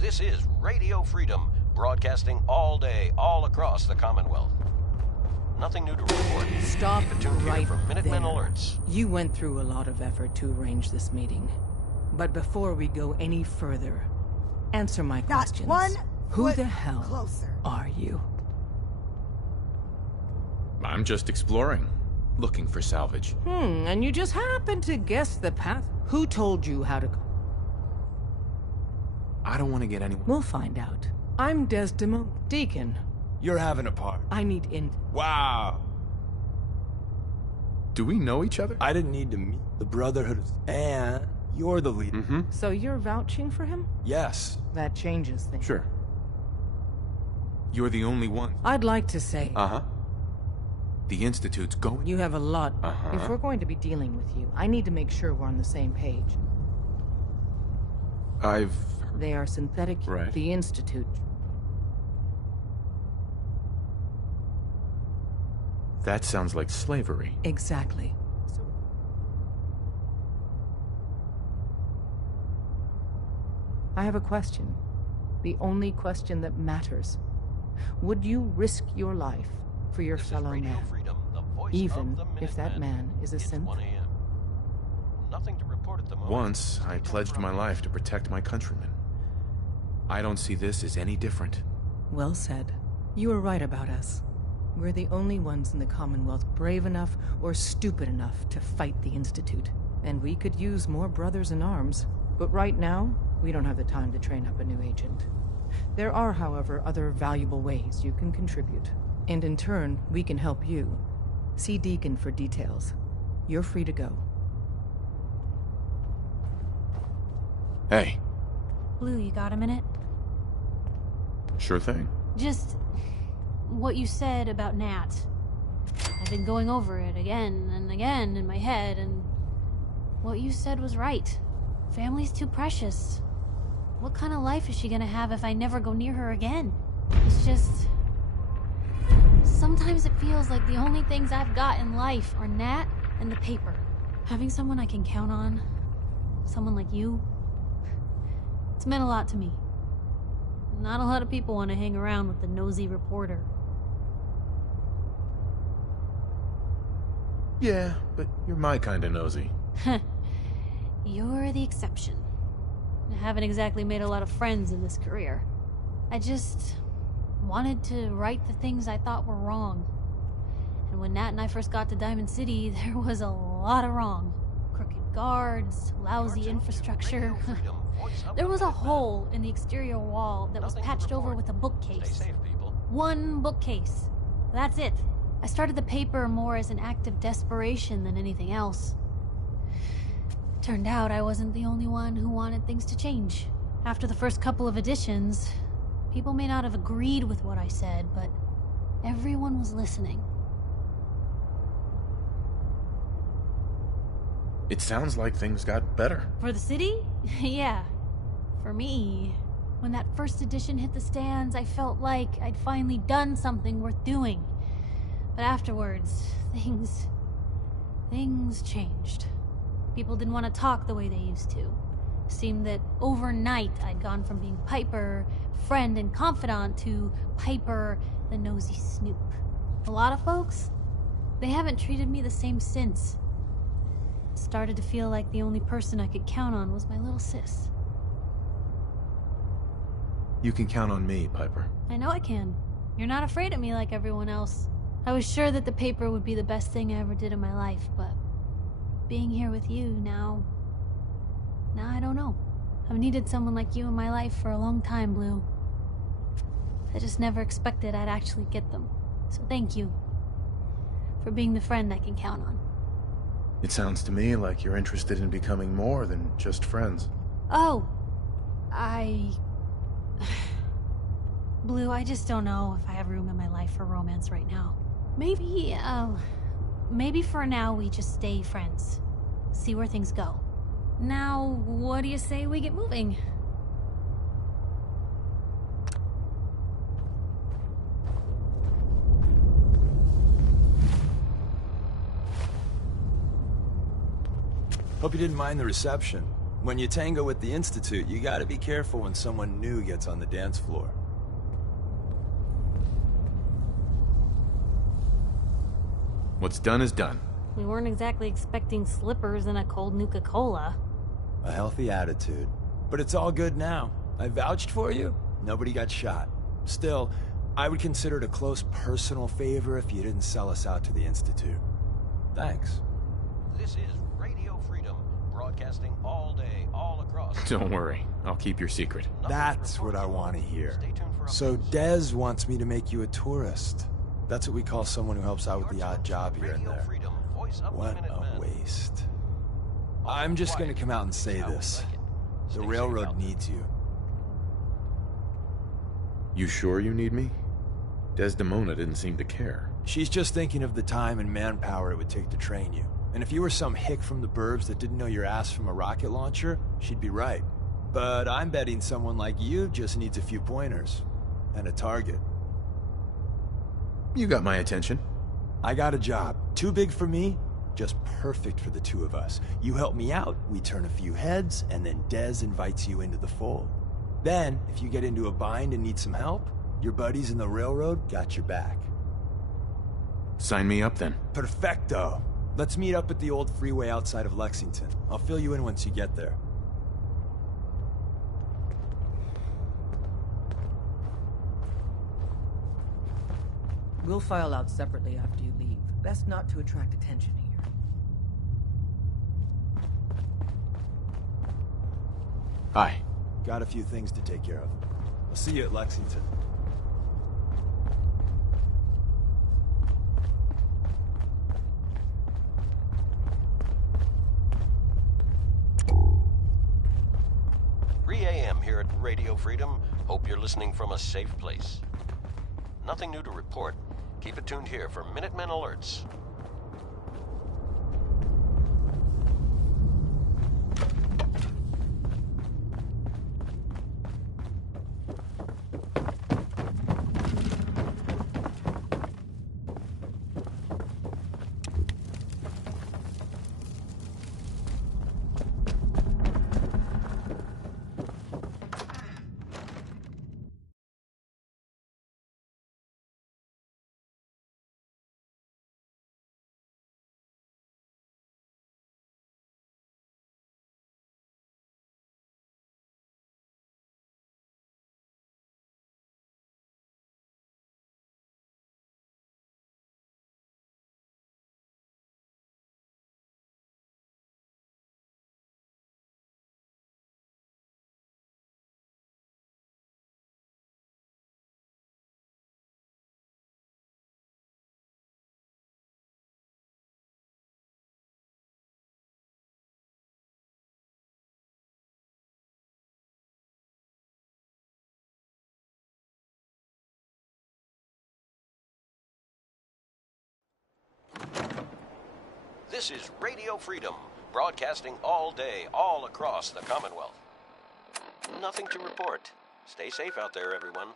This is Radio Freedom, broadcasting all day, all across the Commonwealth. Nothing new to report. Stop Keep it tuned right here for Minutemen there. Alerts. You went through a lot of effort to arrange this meeting. But before we go any further, answer my questions. One Who the hell closer. are you? I'm just exploring, looking for salvage. And you just happened to guess the path. Who told you how to... I don't want to get anyone... We'll find out. I'm Desdemona. Deacon. You're having a party. I need in... Wow. Do we know each other? I didn't need to meet the Brotherhood of... And you're the leader. So you're vouching for him? Yes. That changes things. Sure. You're the only one. I'd like to say... Uh-huh. The Institute's going... You have a lot... Uh-huh. If we're going to be dealing with you, I need to make sure we're on the same page. I've... They are synthetic... Right. The Institute... That sounds like slavery. Exactly. I have a question. The only question that matters. Would you risk your life for your fellow man? Even if that man is a synth? Nothing to report at the moment. Once, I pledged my life to protect my countrymen. I don't see this as any different. Well said. You were right about us. We're the only ones in the Commonwealth brave enough or stupid enough to fight the Institute. And we could use more brothers in arms. But right now, we don't have the time to train up a new agent. There are, however, other valuable ways you can contribute. And in turn, we can help you. See Deacon for details. You're free to go. Hey. Blue, you got a minute? Sure thing. Just what you said about Nat. I've been going over it again and again in my head, and what you said was right. Family's too precious. What kind of life is she gonna have if I never go near her again? It's just... sometimes it feels like the only things I've got in life are Nat and the paper. Having someone I can count on, someone like you, it's meant a lot to me. Not a lot of people want to hang around with the nosy reporter. Yeah, but you're my kind of nosy. You're the exception. I haven't exactly made a lot of friends in this career. I just wanted to right the things I thought were wrong. And when Nat and I first got to Diamond City, there was a lot of wrong. Crooked guards, lousy infrastructure. There was a hole in the exterior wall that was patched over with a bookcase. One bookcase. That's it. I started the paper more as an act of desperation than anything else. Turned out I wasn't the only one who wanted things to change. After the first couple of editions, people may not have agreed with what I said, but everyone was listening. It sounds like things got better. For the city? Yeah. For me. When that first edition hit the stands, I felt like I'd finally done something worth doing. But afterwards, things changed. People didn't want to talk the way they used to. Seemed that overnight I'd gone from being Piper, friend and confidant, to Piper, the nosy snoop. A lot of folks, they haven't treated me the same since. It started to feel like the only person I could count on was my little sis. You can count on me, Piper. I know I can. You're not afraid of me like everyone else. I was sure that the paper would be the best thing I ever did in my life, but being here with you now I don't know. I've needed someone like you in my life for a long time, Blue. I just never expected I'd actually get them. So thank you for being the friend I can count on. It sounds to me like you're interested in becoming more than just friends. Oh, Blue, I just don't know if I have room in my life for romance right now. Maybe for now we just stay friends. See where things go. Now, what do you say we get moving? Hope you didn't mind the reception. When you tango with the Institute, you gotta be careful when someone new gets on the dance floor. What's done is done. We weren't exactly expecting slippers and a cold Nuka-Cola. A healthy attitude. But it's all good now. I vouched for you. Nobody got shot. Still, I would consider it a close personal favor if you didn't sell us out to the Institute. Thanks. This is Radio Freedom, broadcasting all day, all across... Don't worry. I'll keep your secret. That's what I want to hear. So Dez wants me to make you a tourist. That's what we call someone who helps out with the odd job here and there. What a waste. I'm just gonna come out and say this. The railroad needs you. You sure you need me? Desdemona didn't seem to care. She's just thinking of the time and manpower it would take to train you. And if you were some hick from the burbs that didn't know your ass from a rocket launcher, she'd be right. But I'm betting someone like you just needs a few pointers. And a target. You got my attention. I got a job. Too big for me, just perfect for the two of us. You help me out, we turn a few heads, and then Dez invites you into the fold. Then, if you get into a bind and need some help, your buddies in the railroad got your back. Sign me up then. Perfecto. Let's meet up at the old freeway outside of Lexington. I'll fill you in once you get there. We'll file out separately after you leave. Best not to attract attention here. Hi. Got a few things to take care of. I'll see you at Lexington. AM here at Radio Freedom. Hope you're listening from a safe place. Nothing new to report. Keep it tuned here for Minutemen alerts. This is Radio Freedom, broadcasting all day, all across the Commonwealth. Nothing to report. Stay safe out there, everyone.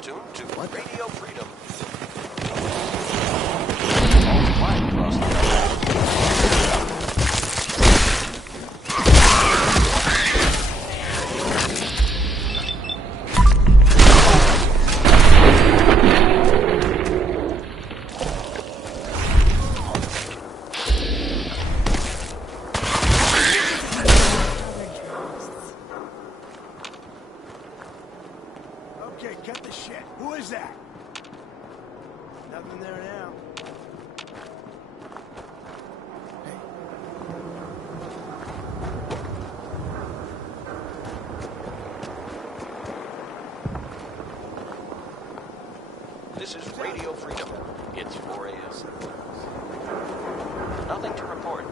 Tuned to Radio Freedom. All quiet across the Okay, cut the shit. Who is that? Nothing there now. This is Radio Freedom. It's 4 a.m. Nothing to report.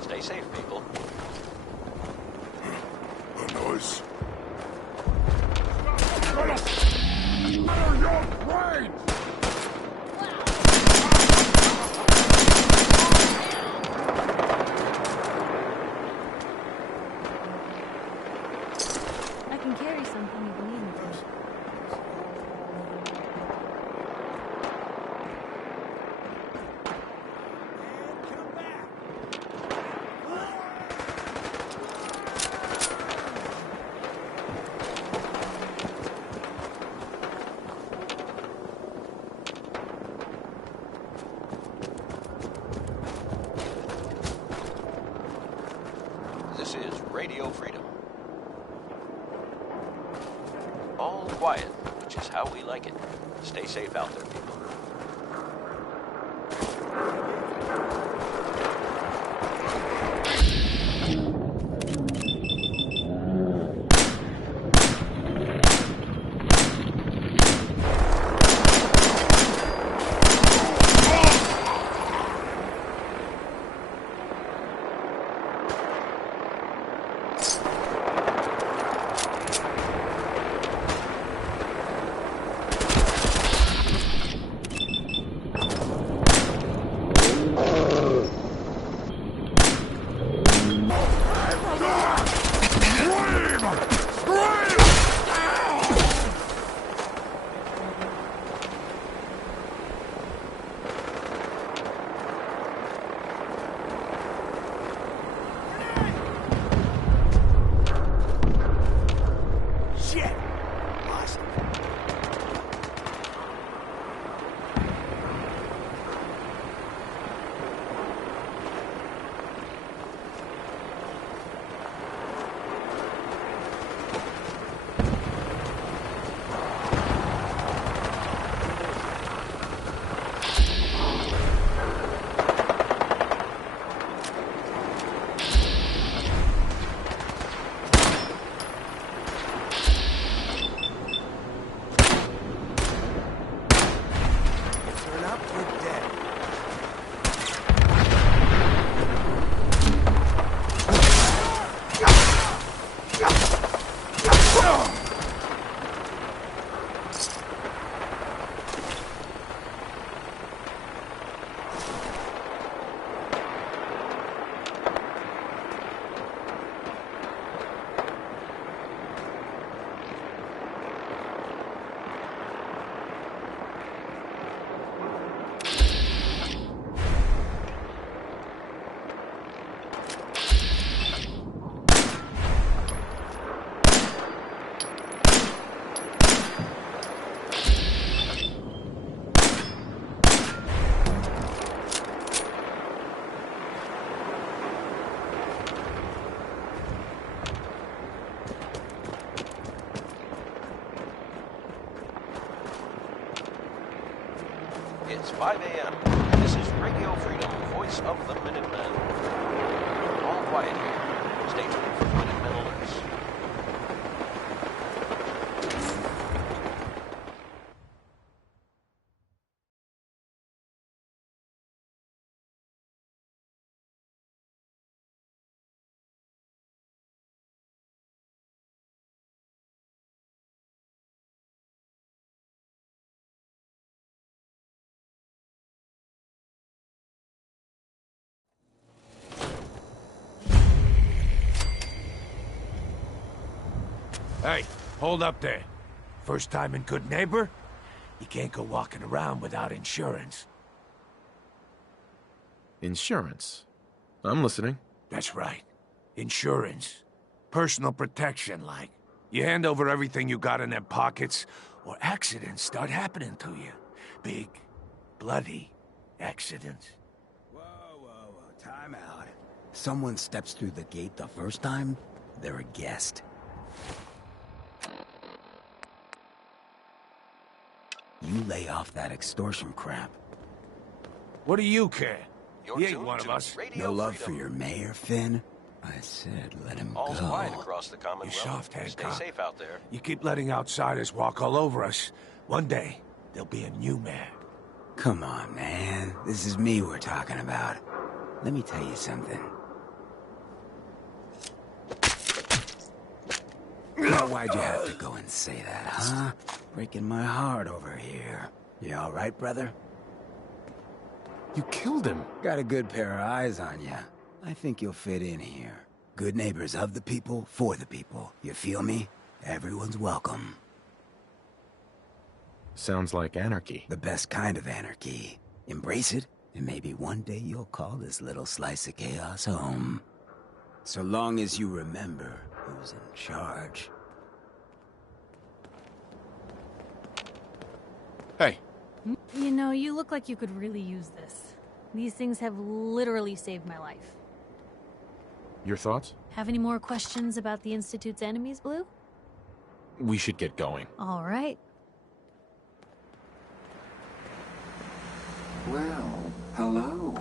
Stay safe, people. A noise. I can carry something if you need me to. This is Radio Freedom. All quiet, which is how we like it. Stay safe out there, people. It's 5 a.m. and this is Radio Freedom, voice of the Minutemen. All quiet here. Stay tuned for Minutemen alerts. Hey, hold up there. First time in Good Neighbor? You can't go walking around without insurance. Insurance? I'm listening. That's right. Insurance. Personal protection, like. You hand over everything you got in them pockets, or accidents start happening to you. Big, bloody accidents. Whoa, time out. Someone steps through the gate the first time, they're a guest. You lay off that extortion crap. What do you care? You're He ain't tuned one of to us. Radio No love Freedom. for your mayor, Finn? I said let him All's go. quiet across the You Commonwealth. soft-head Stay cop. safe out there. You keep letting outsiders walk all over us. One day, there'll be a new mayor. Come on, man. This is me we're talking about. Let me tell you something. Now, why'd you have to go and say that, huh? Breaking my heart over here. You all right, brother? You killed him. Got a good pair of eyes on you. I think you'll fit in here. Good neighbors of the people, for the people. You feel me? Everyone's welcome. Sounds like anarchy. The best kind of anarchy. Embrace it, and maybe one day you'll call this little slice of chaos home. So long as you remember who's in charge. Hey. You know, you look like you could really use this. These things have literally saved my life. Your thoughts? Have any more questions about the Institute's enemies, Blue? We should get going. All right. Well, hello.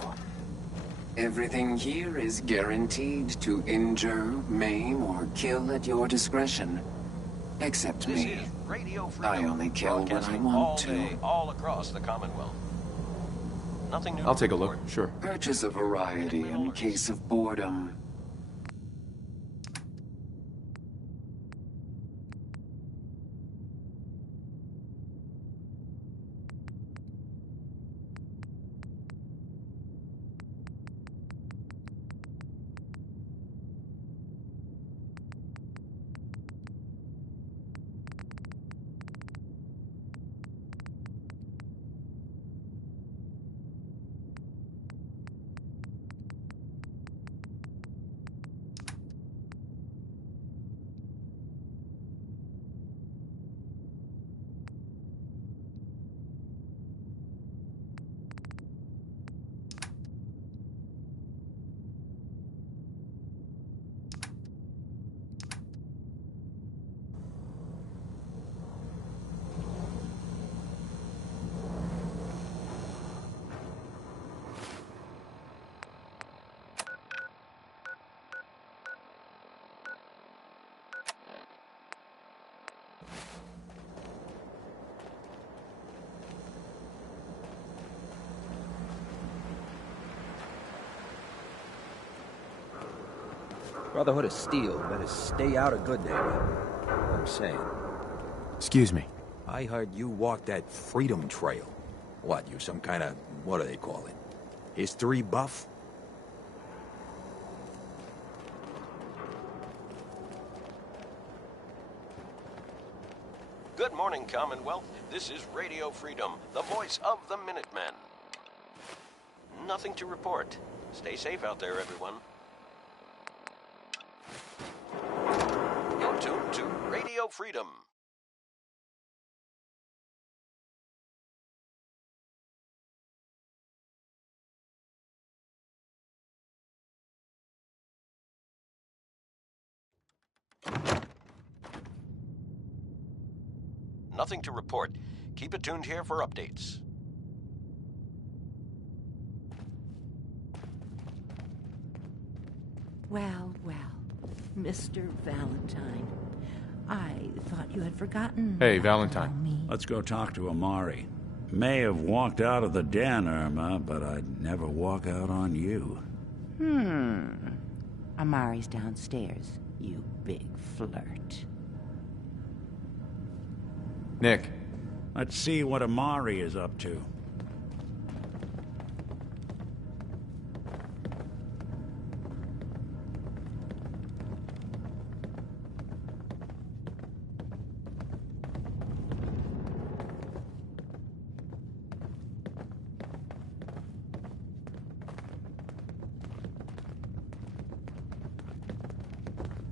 Everything here is guaranteed to injure, maim, or kill at your discretion. Except This me. is Radio Freedom, I only kill when I broadcasting want all to. day, all across the Commonwealth. Nothing new. I'll take a look, sure. Purchase a variety in case of boredom. Brotherhood of Steel better stay out of good neighborhood. I'm saying. Excuse me. I heard you walked that Freedom Trail. What, you some kind of, what do they call it? History buff? Good morning, Commonwealth. This is Radio Freedom, the voice of the Minutemen. Nothing to report. Stay safe out there, everyone. You're tuned to Radio Freedom. Nothing to report. Keep it tuned here for updates. Well, well, Mr. Valentine. I thought you had forgotten. Hey, Valentine. Let's go talk to Amari. May have walked out of the den, Irma, but I'd never walk out on you. Amari's downstairs, you big flirt. Nick. Let's see what Amari is up to.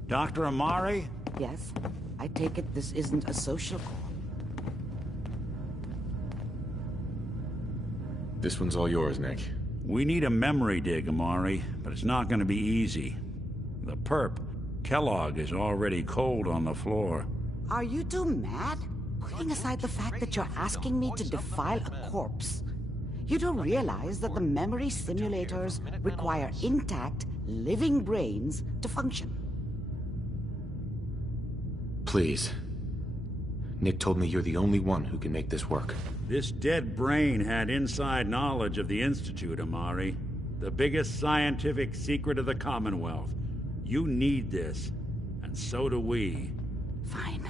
Dr. Amari? Yes? I take it this isn't a social call. This one's all yours, Nick. We need a memory dig, Amari, but it's not going to be easy. The perp, Kellogg, is already cold on the floor. Are you two mad? Putting aside the fact that you're asking me to defile a corpse, you don't realize that the memory simulators require intact, living brains to function. Please. Nick told me you're the only one who can make this work. This dead brain had inside knowledge of the Institute, Amari. The biggest scientific secret of the Commonwealth. You need this, and so do we. Fine.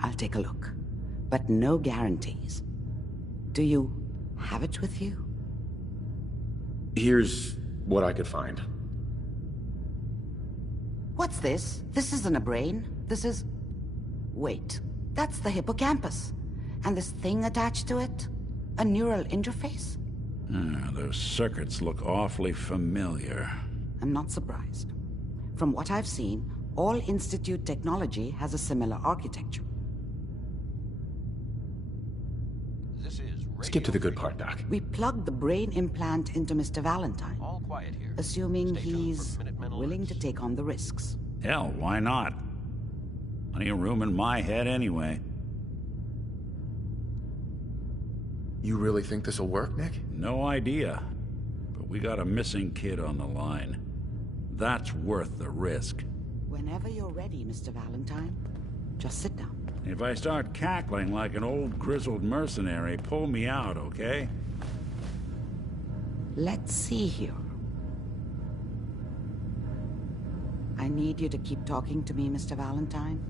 I'll take a look. but no guarantees. Do you have it with you? Here's what I could find. What's this? This isn't a brain. This is... Wait, that's the hippocampus. And this thing attached to it? A neural interface? Those circuits look awfully familiar. I'm not surprised. From what I've seen, all Institute technology has a similar architecture. Let's get to the good part, Doc. We plugged the brain implant into Mr. Valentine, All quiet here. assuming he's willing to take on the risks. Hell, why not? Plenty of room in my head anyway. You really think this'll work, Nick? No idea. But we got a missing kid on the line. That's worth the risk. Whenever you're ready, Mr. Valentine, just sit down. If I start cackling like an old grizzled mercenary, pull me out, okay? Let's see here. I need you to keep talking to me, Mr. Valentine.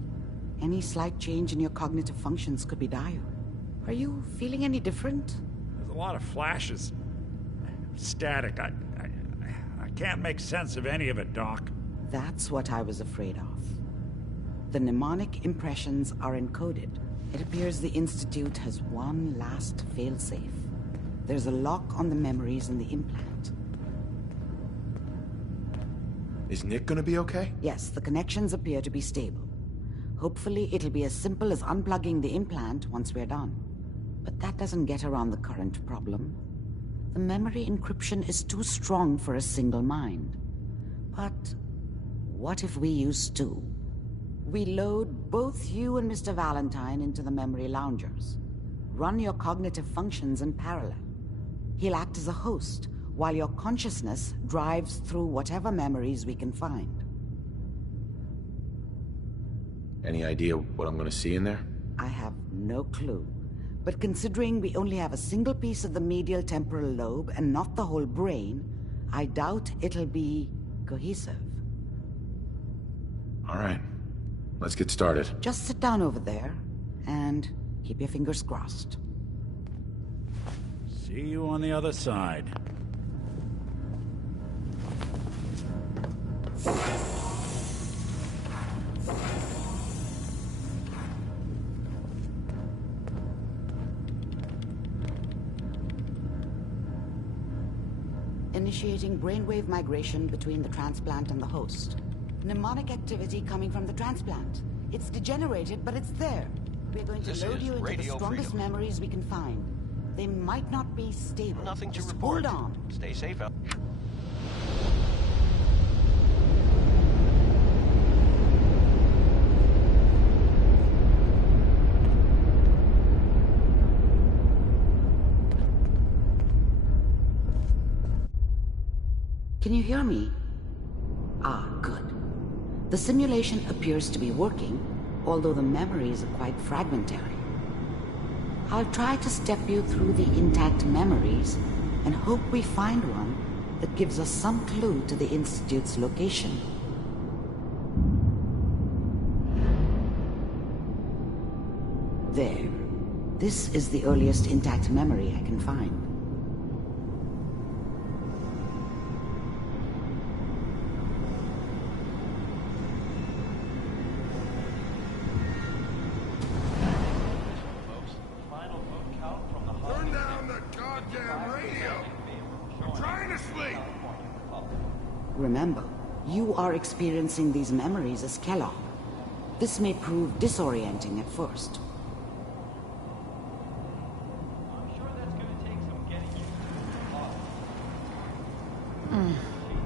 Any slight change in your cognitive functions could be dire. Are you feeling any different? There's a lot of flashes. Static. I can't make sense of any of it, Doc. That's what I was afraid of. The mnemonic impressions are encoded. It appears the Institute has one last failsafe. There's a lock on the memories in the implant. Is Nick gonna be okay? Yes, the connections appear to be stable. Hopefully, it'll be as simple as unplugging the implant once we're done. But that doesn't get around the current problem. The memory encryption is too strong for a single mind. But what if we use two? We load both you and Mr. Valentine into the memory loungers. Run your cognitive functions in parallel. He'll act as a host, while your consciousness drives through whatever memories we can find. Any idea what I'm gonna see in there? I have no clue. But considering we only have a single piece of the medial temporal lobe and not the whole brain, I doubt it'll be cohesive. All right. Let's get started. Just sit down over there and keep your fingers crossed. See you on the other side. Initiating brainwave migration between the transplant and the host. Mnemonic activity coming from the transplant. It's degenerated, but it's there. We're going to load you into the strongest memories we can find. They might not be stable. Nothing to Just report. hold on. Stay safe out. Can you hear me? Ah, good. The simulation appears to be working, although the memories are quite fragmentary. I'll try to step you through the intact memories and hope we find one that gives us some clue to the Institute's location. There. This is the earliest intact memory I can find. Turn down the goddamn radio! I'm trying to sleep! Remember, you are experiencing these memories as Kellogg. This may prove disorienting at first.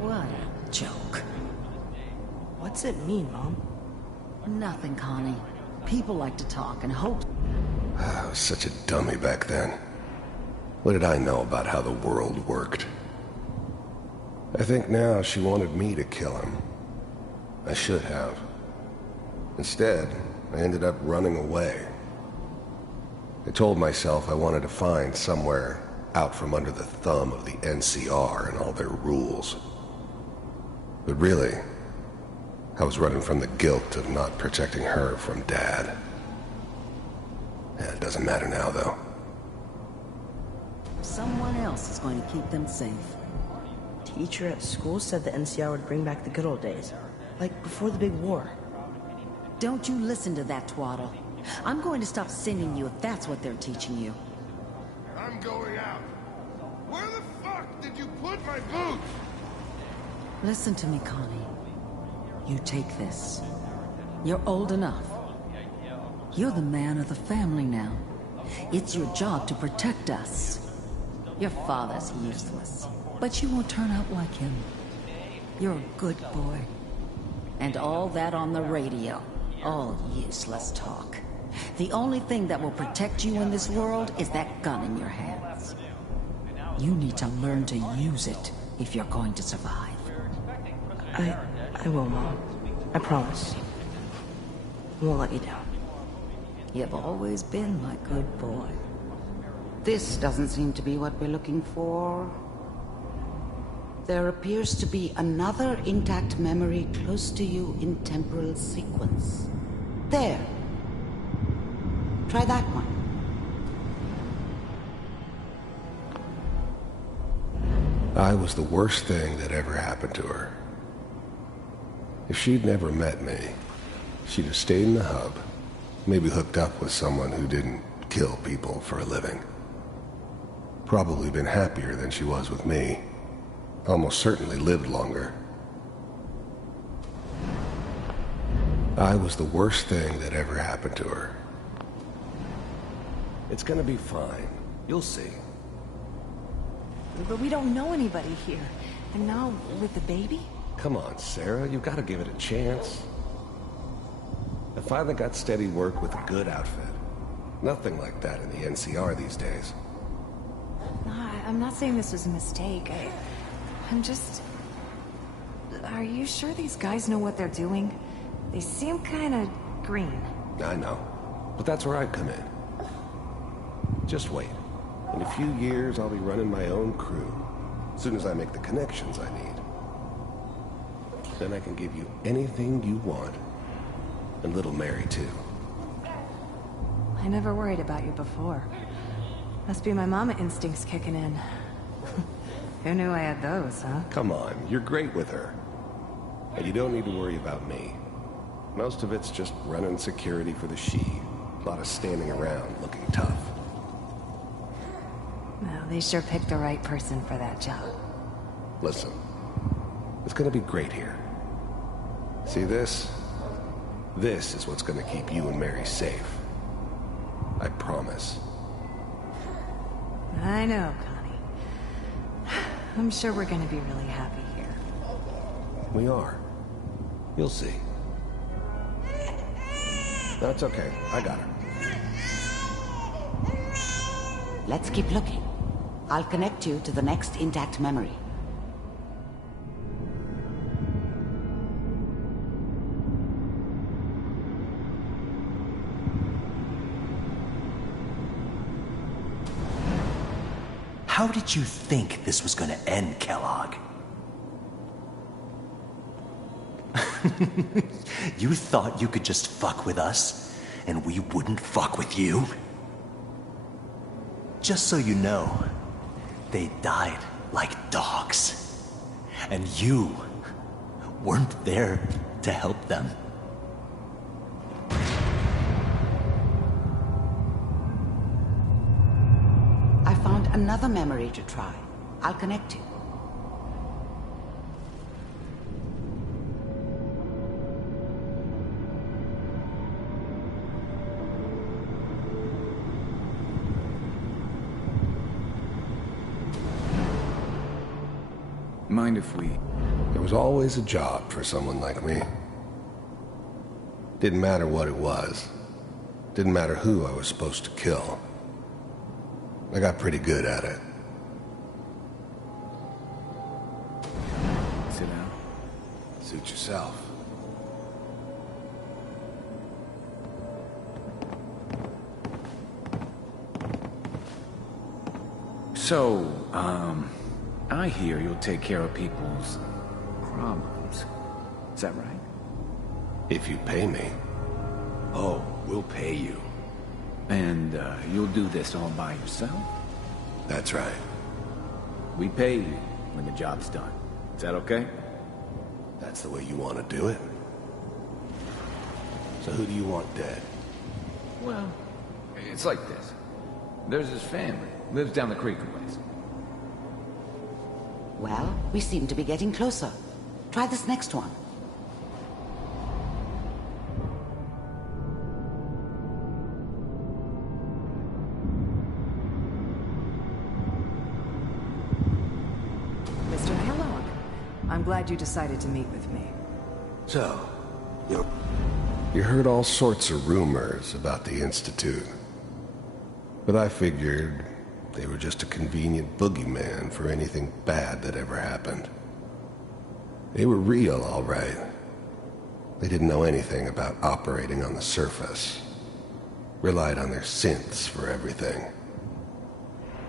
What a joke. What's it mean, Mom? Nothing, Connie. People like to talk and hope. I was such a dummy back then. What did I know about how the world worked? I think now she wanted me to kill him. I should have. Instead, I ended up running away. I told myself I wanted to find somewhere out from under the thumb of the NCR and all their rules. But really, I was running from the guilt of not protecting her from Dad. Yeah, it doesn't matter now, though. Someone else is going to keep them safe. Teacher at school said the NCR would bring back the good old days. Like before the big war. Don't you listen to that twaddle. I'm going to stop sending you if that's what they're teaching you. I'm going out. Where the fuck did you put my boots? Listen to me, Connie. You take this. You're old enough. You're the man of the family now. It's your job to protect us. Your father's useless, but you won't turn out like him. You're a good boy. And all that on the radio, all useless talk. The only thing that will protect you in this world is that gun in your hands. You need to learn to use it if you're going to survive. I will, Mom. I promise. I won't let you down. You've always been my good boy. This doesn't seem to be what we're looking for. There appears to be another intact memory close to you in temporal sequence. There. Try that one. I was the worst thing that ever happened to her. If she'd never met me, she'd have stayed in the hub, maybe hooked up with someone who didn't kill people for a living. Probably been happier than she was with me. Almost certainly lived longer. I was the worst thing that ever happened to her. It's gonna be fine. You'll see. But we don't know anybody here. And now, with the baby? Come on, Sarah, you've got to give it a chance. I finally got steady work with a good outfit. Nothing like that in the NCR these days. No, I'm not saying this was a mistake. I'm just... Are you sure these guys know what they're doing? They seem kinda green. I know, but that's where I come in. Just wait. In a few years, I'll be running my own crew. As soon as I make the connections I need. Then I can give you anything you want. And little Mary, too. I never worried about you before. Must be my mama instincts kicking in. Who knew I had those, huh? Come on, you're great with her. And you don't need to worry about me. Most of it's just running security for the she. A lot of standing around looking tough. Well, they sure picked the right person for that job. Listen, it's gonna be great here. See this? This is what's gonna keep you and Mary safe. I promise. I know, Connie. I'm sure we're gonna be really happy here. We are. You'll see. That's okay. I got her. Let's keep looking. I'll connect you to the next intact memory. How did you think this was gonna end, Kellogg? You thought you could just fuck with us, and we wouldn't fuck with you? Just so you know, they died like dogs. And you weren't there to help them. I found another memory to try. I'll connect you. Mind if we... There was always a job for someone like me. Didn't matter what it was. Didn't matter who I was supposed to kill. I got pretty good at it. Sit down. Suit yourself. So, I hear you'll take care of people's problems. Is that right? If you pay me. Oh, we'll pay you. And, you'll do this all by yourself? That's right. We pay you when the job's done. Is that okay? That's the way you want to do it? So who do you want dead? Well, it's like this. There's his family. Lives down the creek a ways. Well, we seem to be getting closer. Try this next one. Mr. Kellogg, I'm glad you decided to meet with me. So, you heard all sorts of rumors about the Institute. But I figured they were just a convenient boogeyman for anything bad that ever happened. They were real, all right. They didn't know anything about operating on the surface. Relied on their synths for everything.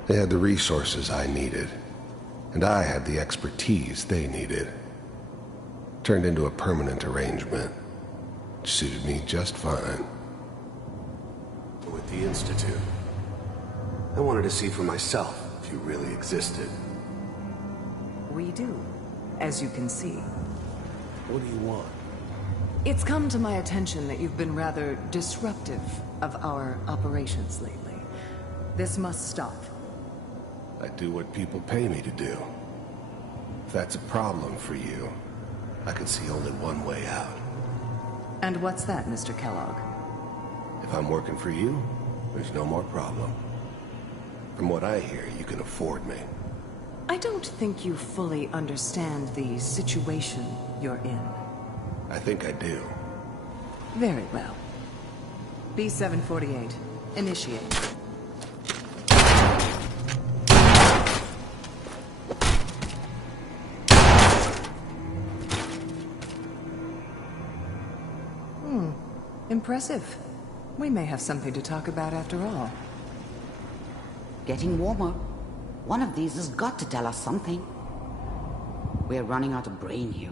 They had the resources I needed, and I had the expertise they needed. Turned into a permanent arrangement. Suited me just fine. With the Institute, I wanted to see for myself if you really existed. We do, as you can see. What do you want? It's come to my attention that you've been rather disruptive of our operations lately. This must stop. I do what people pay me to do. If that's a problem for you, I can see only one way out. And what's that, Mr. Kellogg? If I'm working for you, there's no more problem. From what I hear, you can afford me. I don't think you fully understand the situation you're in. I think I do. Very well. B-748, initiate. Impressive. We may have something to talk about after all. Getting warmer. One of these has got to tell us something. We're running out of brain here.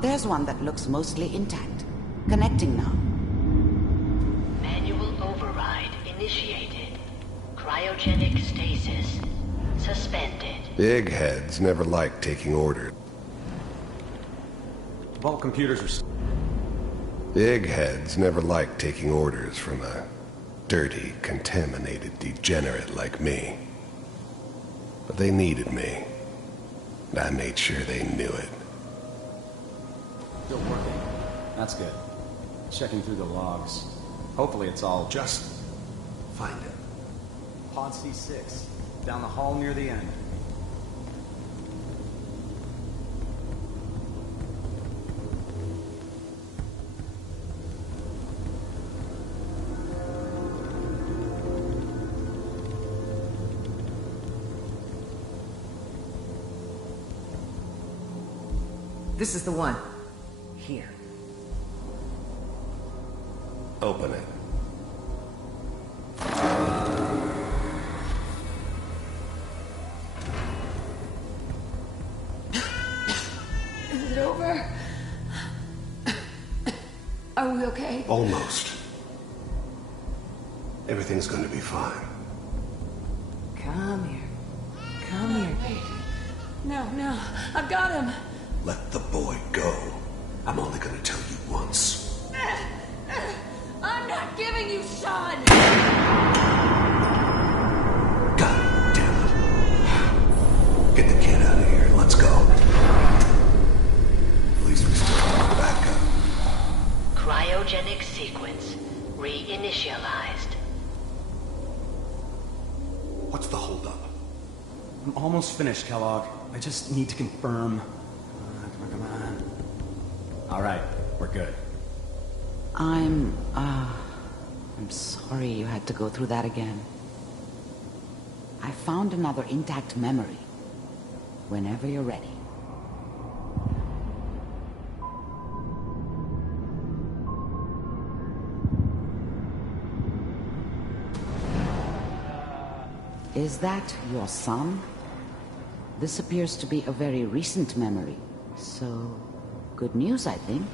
There's one that looks mostly intact. Connecting now. Manual override initiated. Cryogenic stasis suspended. Big heads never like taking orders. Vault computers are... Big heads never like taking orders from a dirty, contaminated degenerate like me. But they needed me, and I made sure they knew it. Still working. That's good. Checking through the logs. Hopefully it's all... Just find it. Pod C6, down the hall near the end. This is the one. Here. Open it. Is it over? Are we okay? Almost. Everything's going to be fine. Come here. Come here, baby. No, I've got him. Let the boy go. I'm only going to tell you once. I'm not giving you Sean! God damn it. Get the kid out of here. Let's go. At least we still have backup. Cryogenic sequence reinitialized. What's the holdup? I'm almost finished, Kellogg. I just need to confirm. Come on. All right, we're good. I'm sorry you had to go through that again. I found another intact memory. Whenever you're ready. Is that your son? This appears to be a very recent memory. So, good news, I think.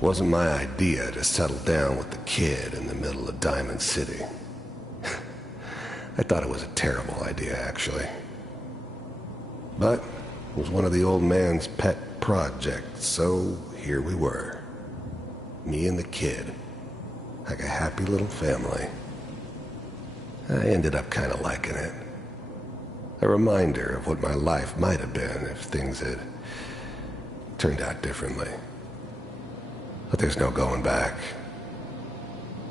Wasn't my idea to settle down with the kid in the middle of Diamond City. I thought it was a terrible idea, actually. But it was one of the old man's pet projects, so here we were. Me and the kid. Like a happy little family. I ended up kind of liking it. A reminder of what my life might have been if things had turned out differently. But there's no going back.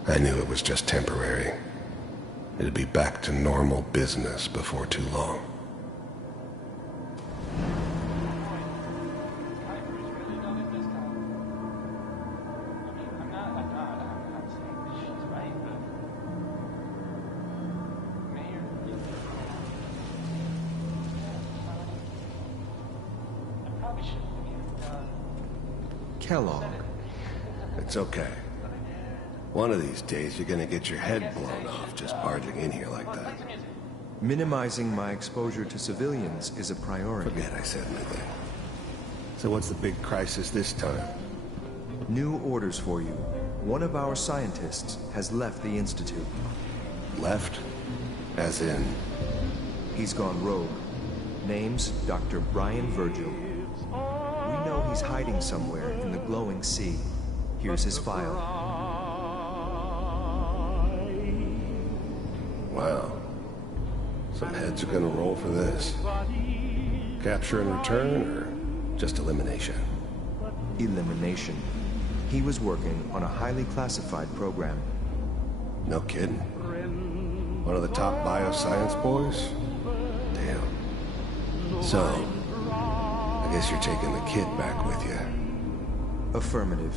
I knew it was just temporary. It'd be back to normal business before too long. Kellogg. It's okay. One of these days you're gonna get your head blown off just barging in here like that. Minimizing my exposure to civilians is a priority. Forget I said anything. So what's the big crisis this time? New orders for you. One of our scientists has left the Institute. Left? As in? He's gone rogue. Name's Dr. Brian Virgil. We know he's hiding somewhere in the glowing sea. Here's his file. Wow. Some heads are gonna roll for this. Capture and return, or just elimination? Elimination. He was working on a highly classified program. No kidding. One of the top bioscience boys? Damn. So, I guess you're taking the kid back with you. Affirmative.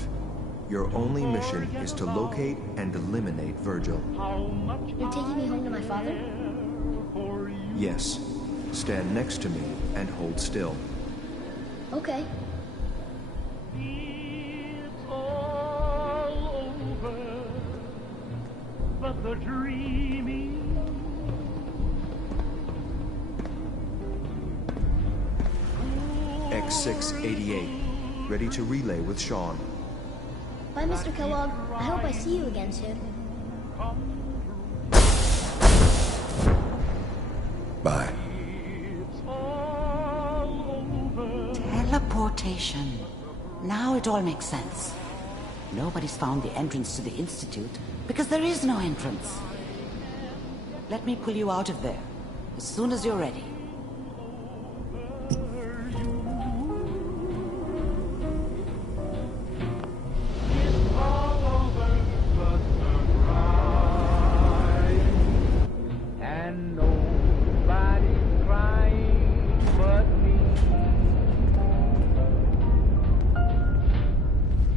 Your only mission is to locate and eliminate Virgil. You're taking me home to my father? Yes. Stand next to me and hold still. Okay. But the dreaming X688, ready to relay with Sean. Bye, Mr. Kellogg. I hope I see you again soon. Bye. Teleportation. Now it all makes sense. Nobody's found the entrance to the Institute because there is no entrance. Let me pull you out of there as soon as you're ready. and nobody's crying but me.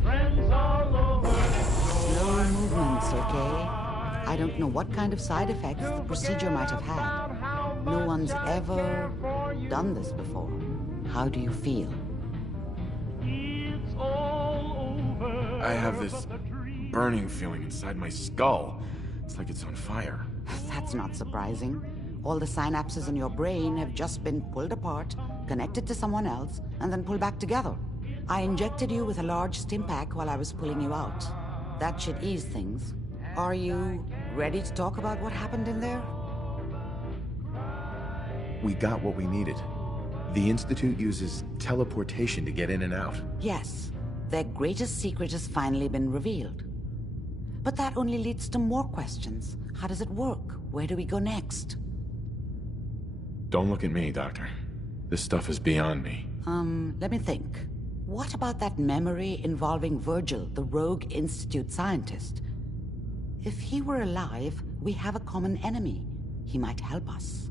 Friends all over. Slow movements, okay? I don't know what kind of side effects the procedure might have had. No one's ever done this before. How do you feel? I have this burning feeling inside my skull. It's like it's on fire. That's not surprising. All the synapses in your brain have just been pulled apart, connected to someone else, and then pulled back together. I injected you with a large stim pack while I was pulling you out. That should ease things. Are you ready to talk about what happened in there? We got what we needed. The Institute uses teleportation to get in and out. Yes. Their greatest secret has finally been revealed. But that only leads to more questions. How does it work? Where do we go next? Don't look at me, Doctor. This stuff is beyond me. Let me think. What about that memory involving Virgil, the rogue Institute scientist? If he were alive, we have a common enemy. He might help us.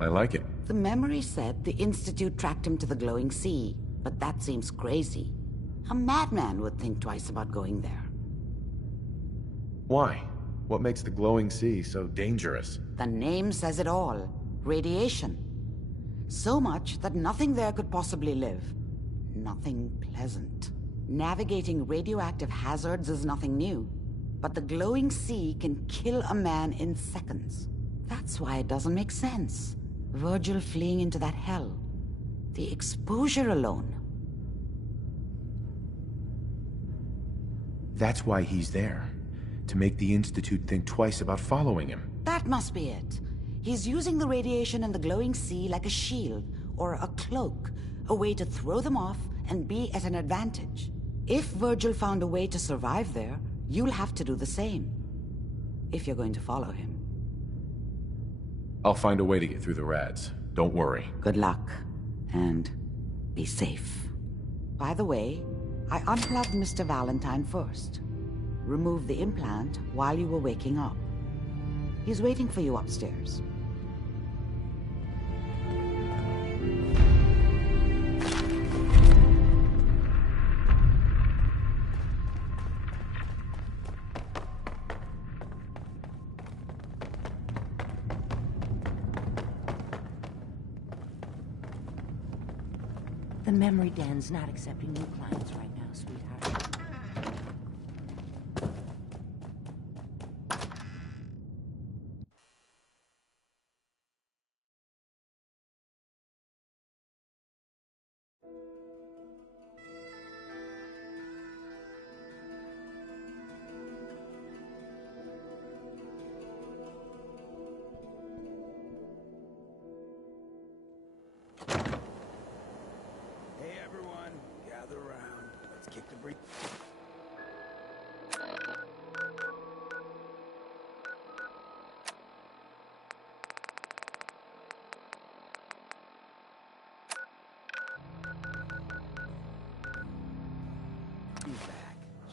I like it. The memory said the Institute tracked him to the glowing sea, but that seems crazy. A madman would think twice about going there. Why? What makes the glowing sea so dangerous? The name says it all. Radiation. So much that nothing there could possibly live. Nothing pleasant. Navigating radioactive hazards is nothing new. But the glowing sea can kill a man in seconds. That's why it doesn't make sense. Virgil fleeing into that hell. The exposure alone. That's why he's there. To make the Institute think twice about following him. That must be it. He's using the radiation in the glowing sea like a shield, or a cloak, a way to throw them off and be at an advantage. If Virgil found a way to survive there, you'll have to do the same. If you're going to follow him. I'll find a way to get through the rads. Don't worry. Good luck, and be safe. By the way, I unplugged Mr. Valentine first. Removed the implant while you were waking up. He's waiting for you upstairs. The memory den's not accepting new clients right now, sweetheart.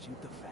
Shoot the fat.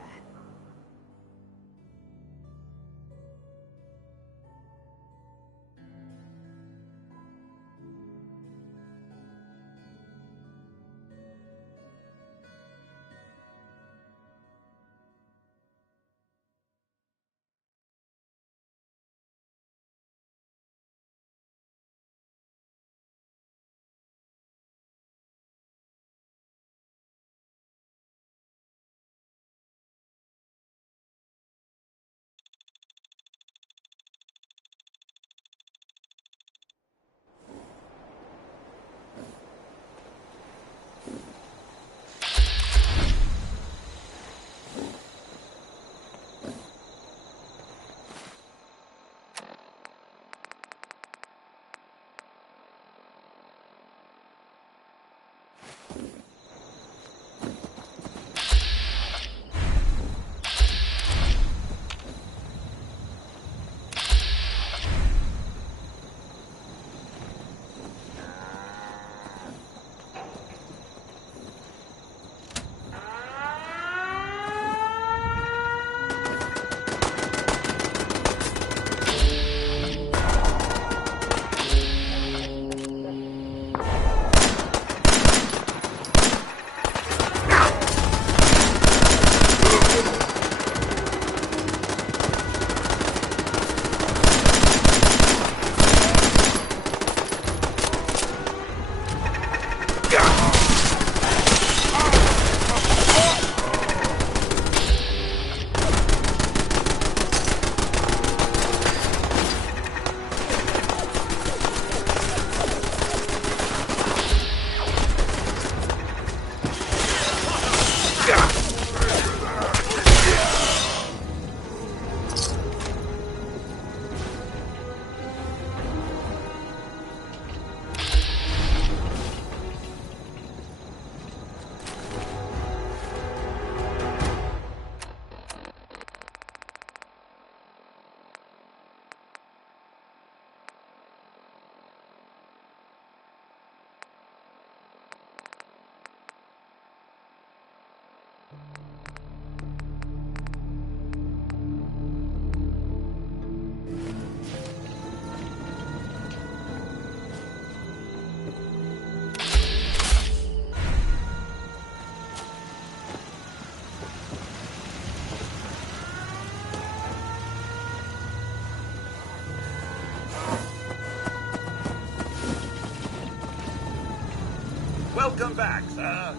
Welcome back, sir.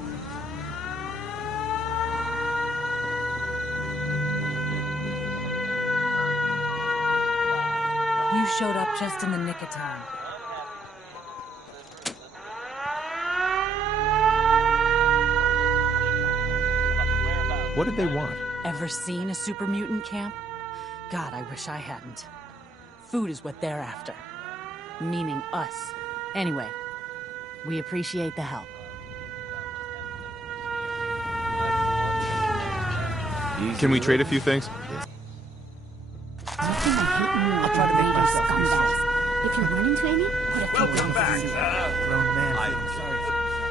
You showed up just in the nick of time. What did they want? Ever seen a super mutant camp? God, I wish I hadn't. Food is what they're after. Meaning us. Anyway, we appreciate the help. Can we trade a few things? Nothing I hate more I'll try to make myself scumbags. If you run into any, put a few Welcome back, in. sir. Grown man feeling sorry for himself.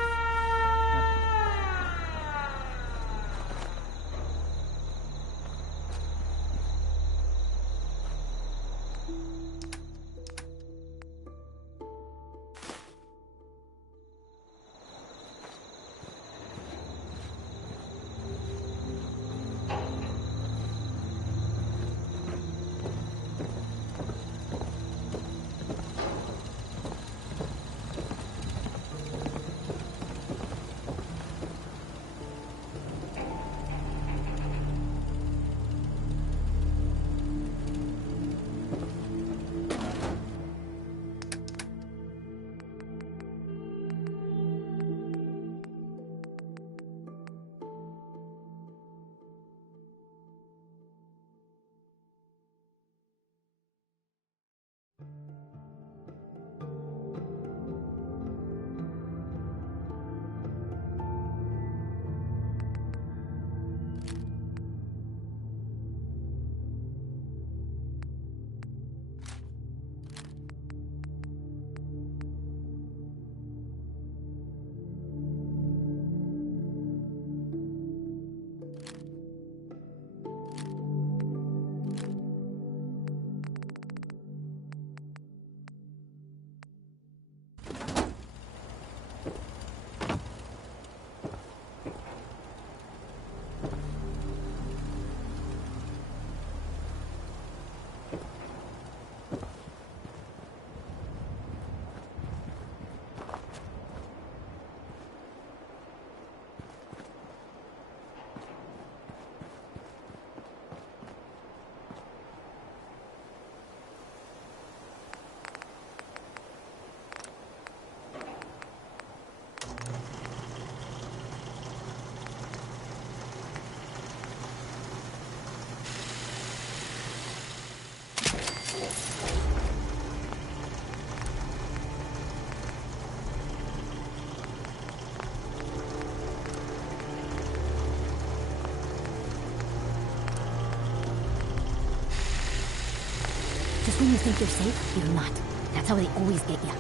Just when you think you're safe, you're not. That's how they always get you.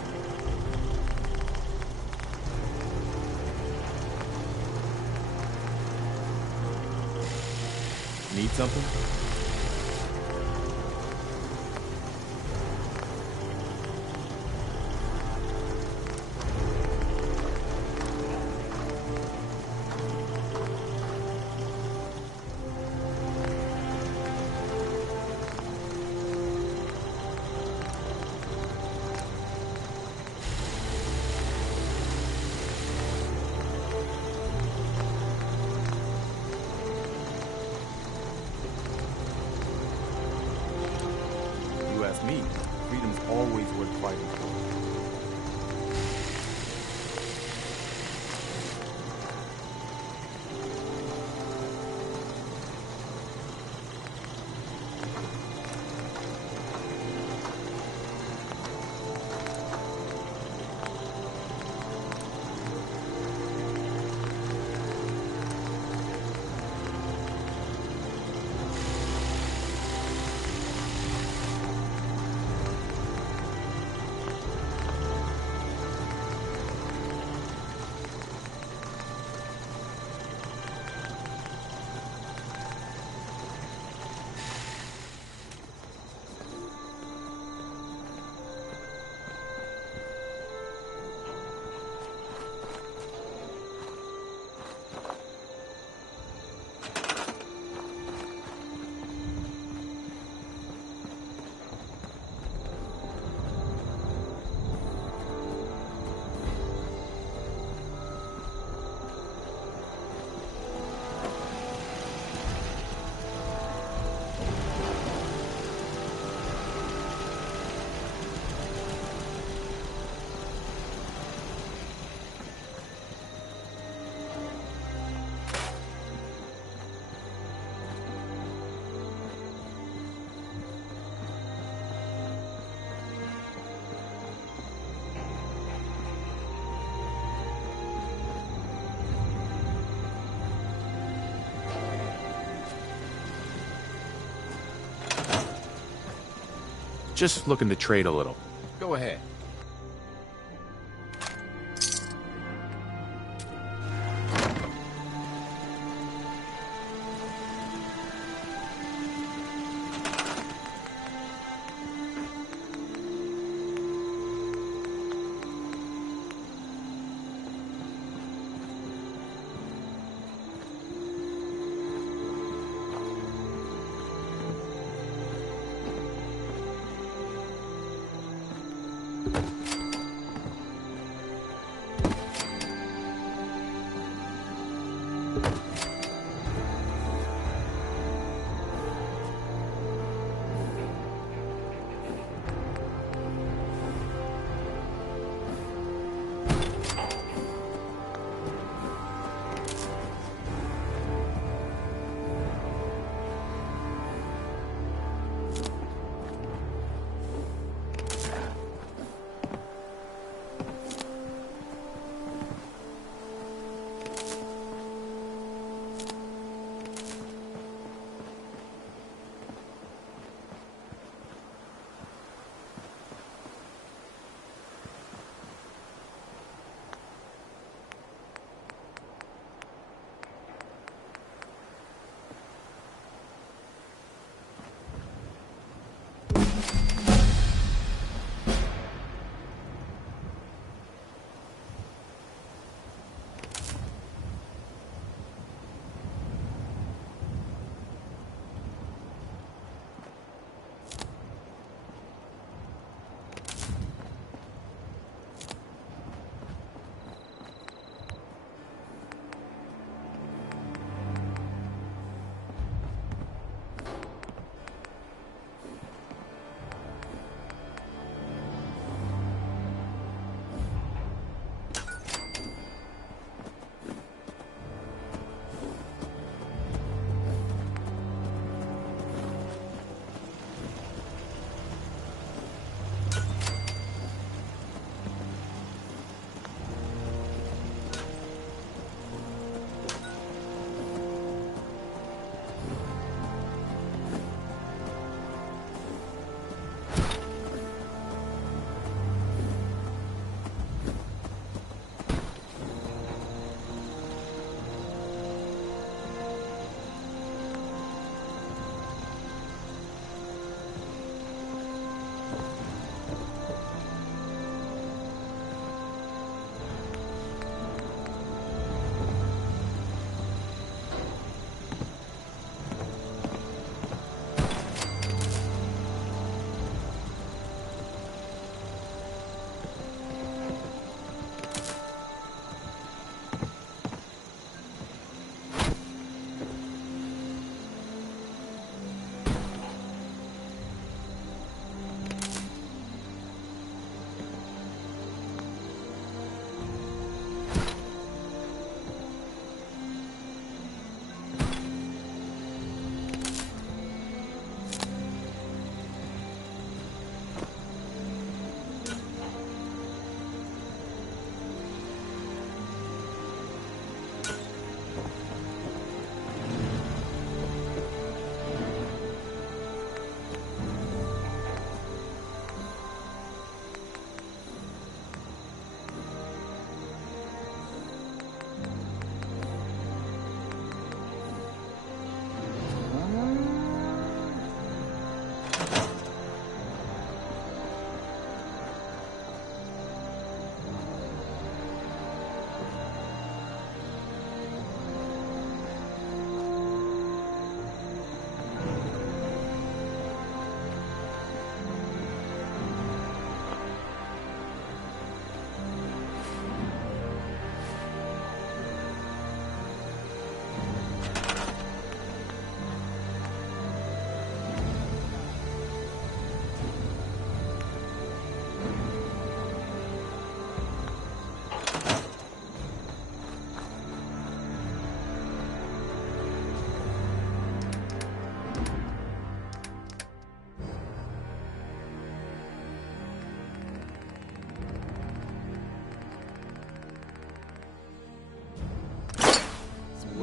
Need something? Me, freedom's always worth fighting for. Just looking to trade a little. Go ahead.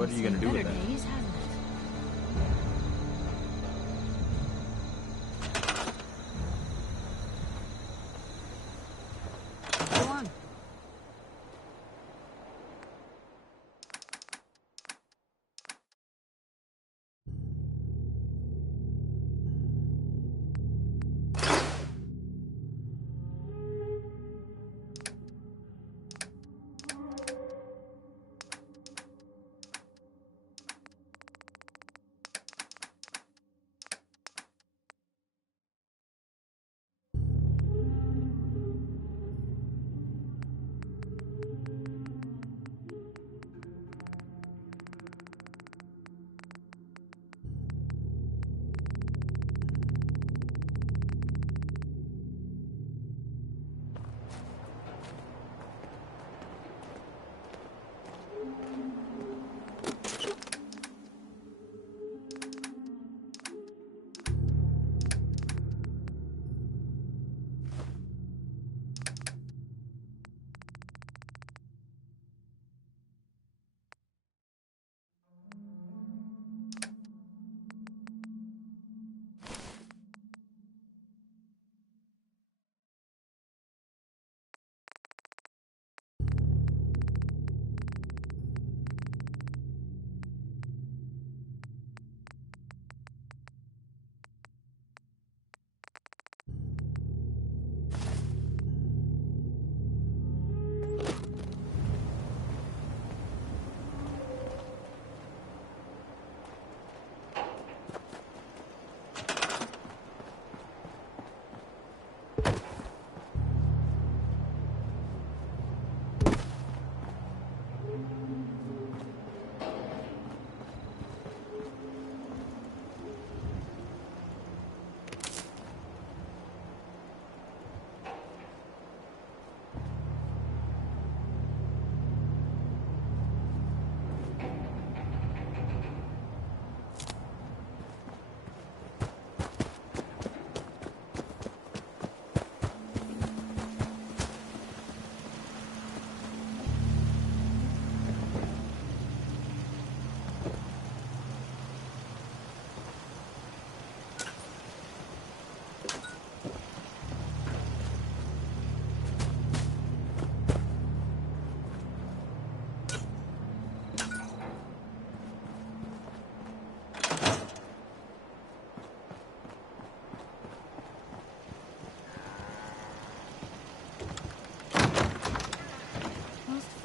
What are you gonna do with that?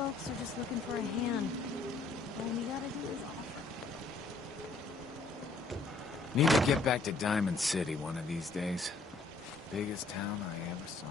folks are just looking for a hand. All we gotta do is offer. Need to get back to Diamond City one of these days. Biggest town I ever saw.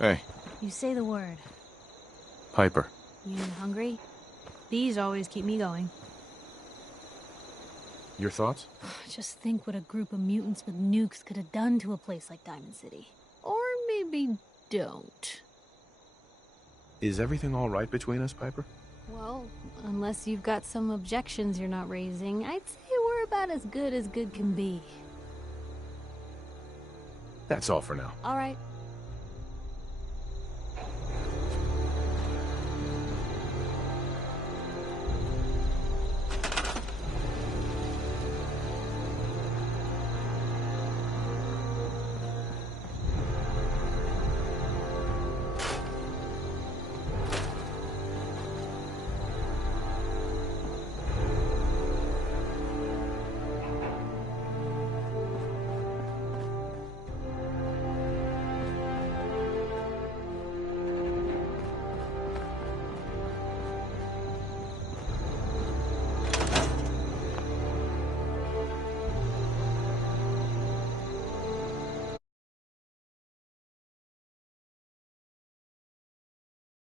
Hey. You say the word. Piper. You hungry? These always keep me going. Your thoughts? Just think what a group of mutants with nukes could have done to a place like Diamond City. Or maybe don't. Is everything all right between us, Piper? Well, unless you've got some objections you're not raising, I'd say we're about as good can be. That's all for now. All right.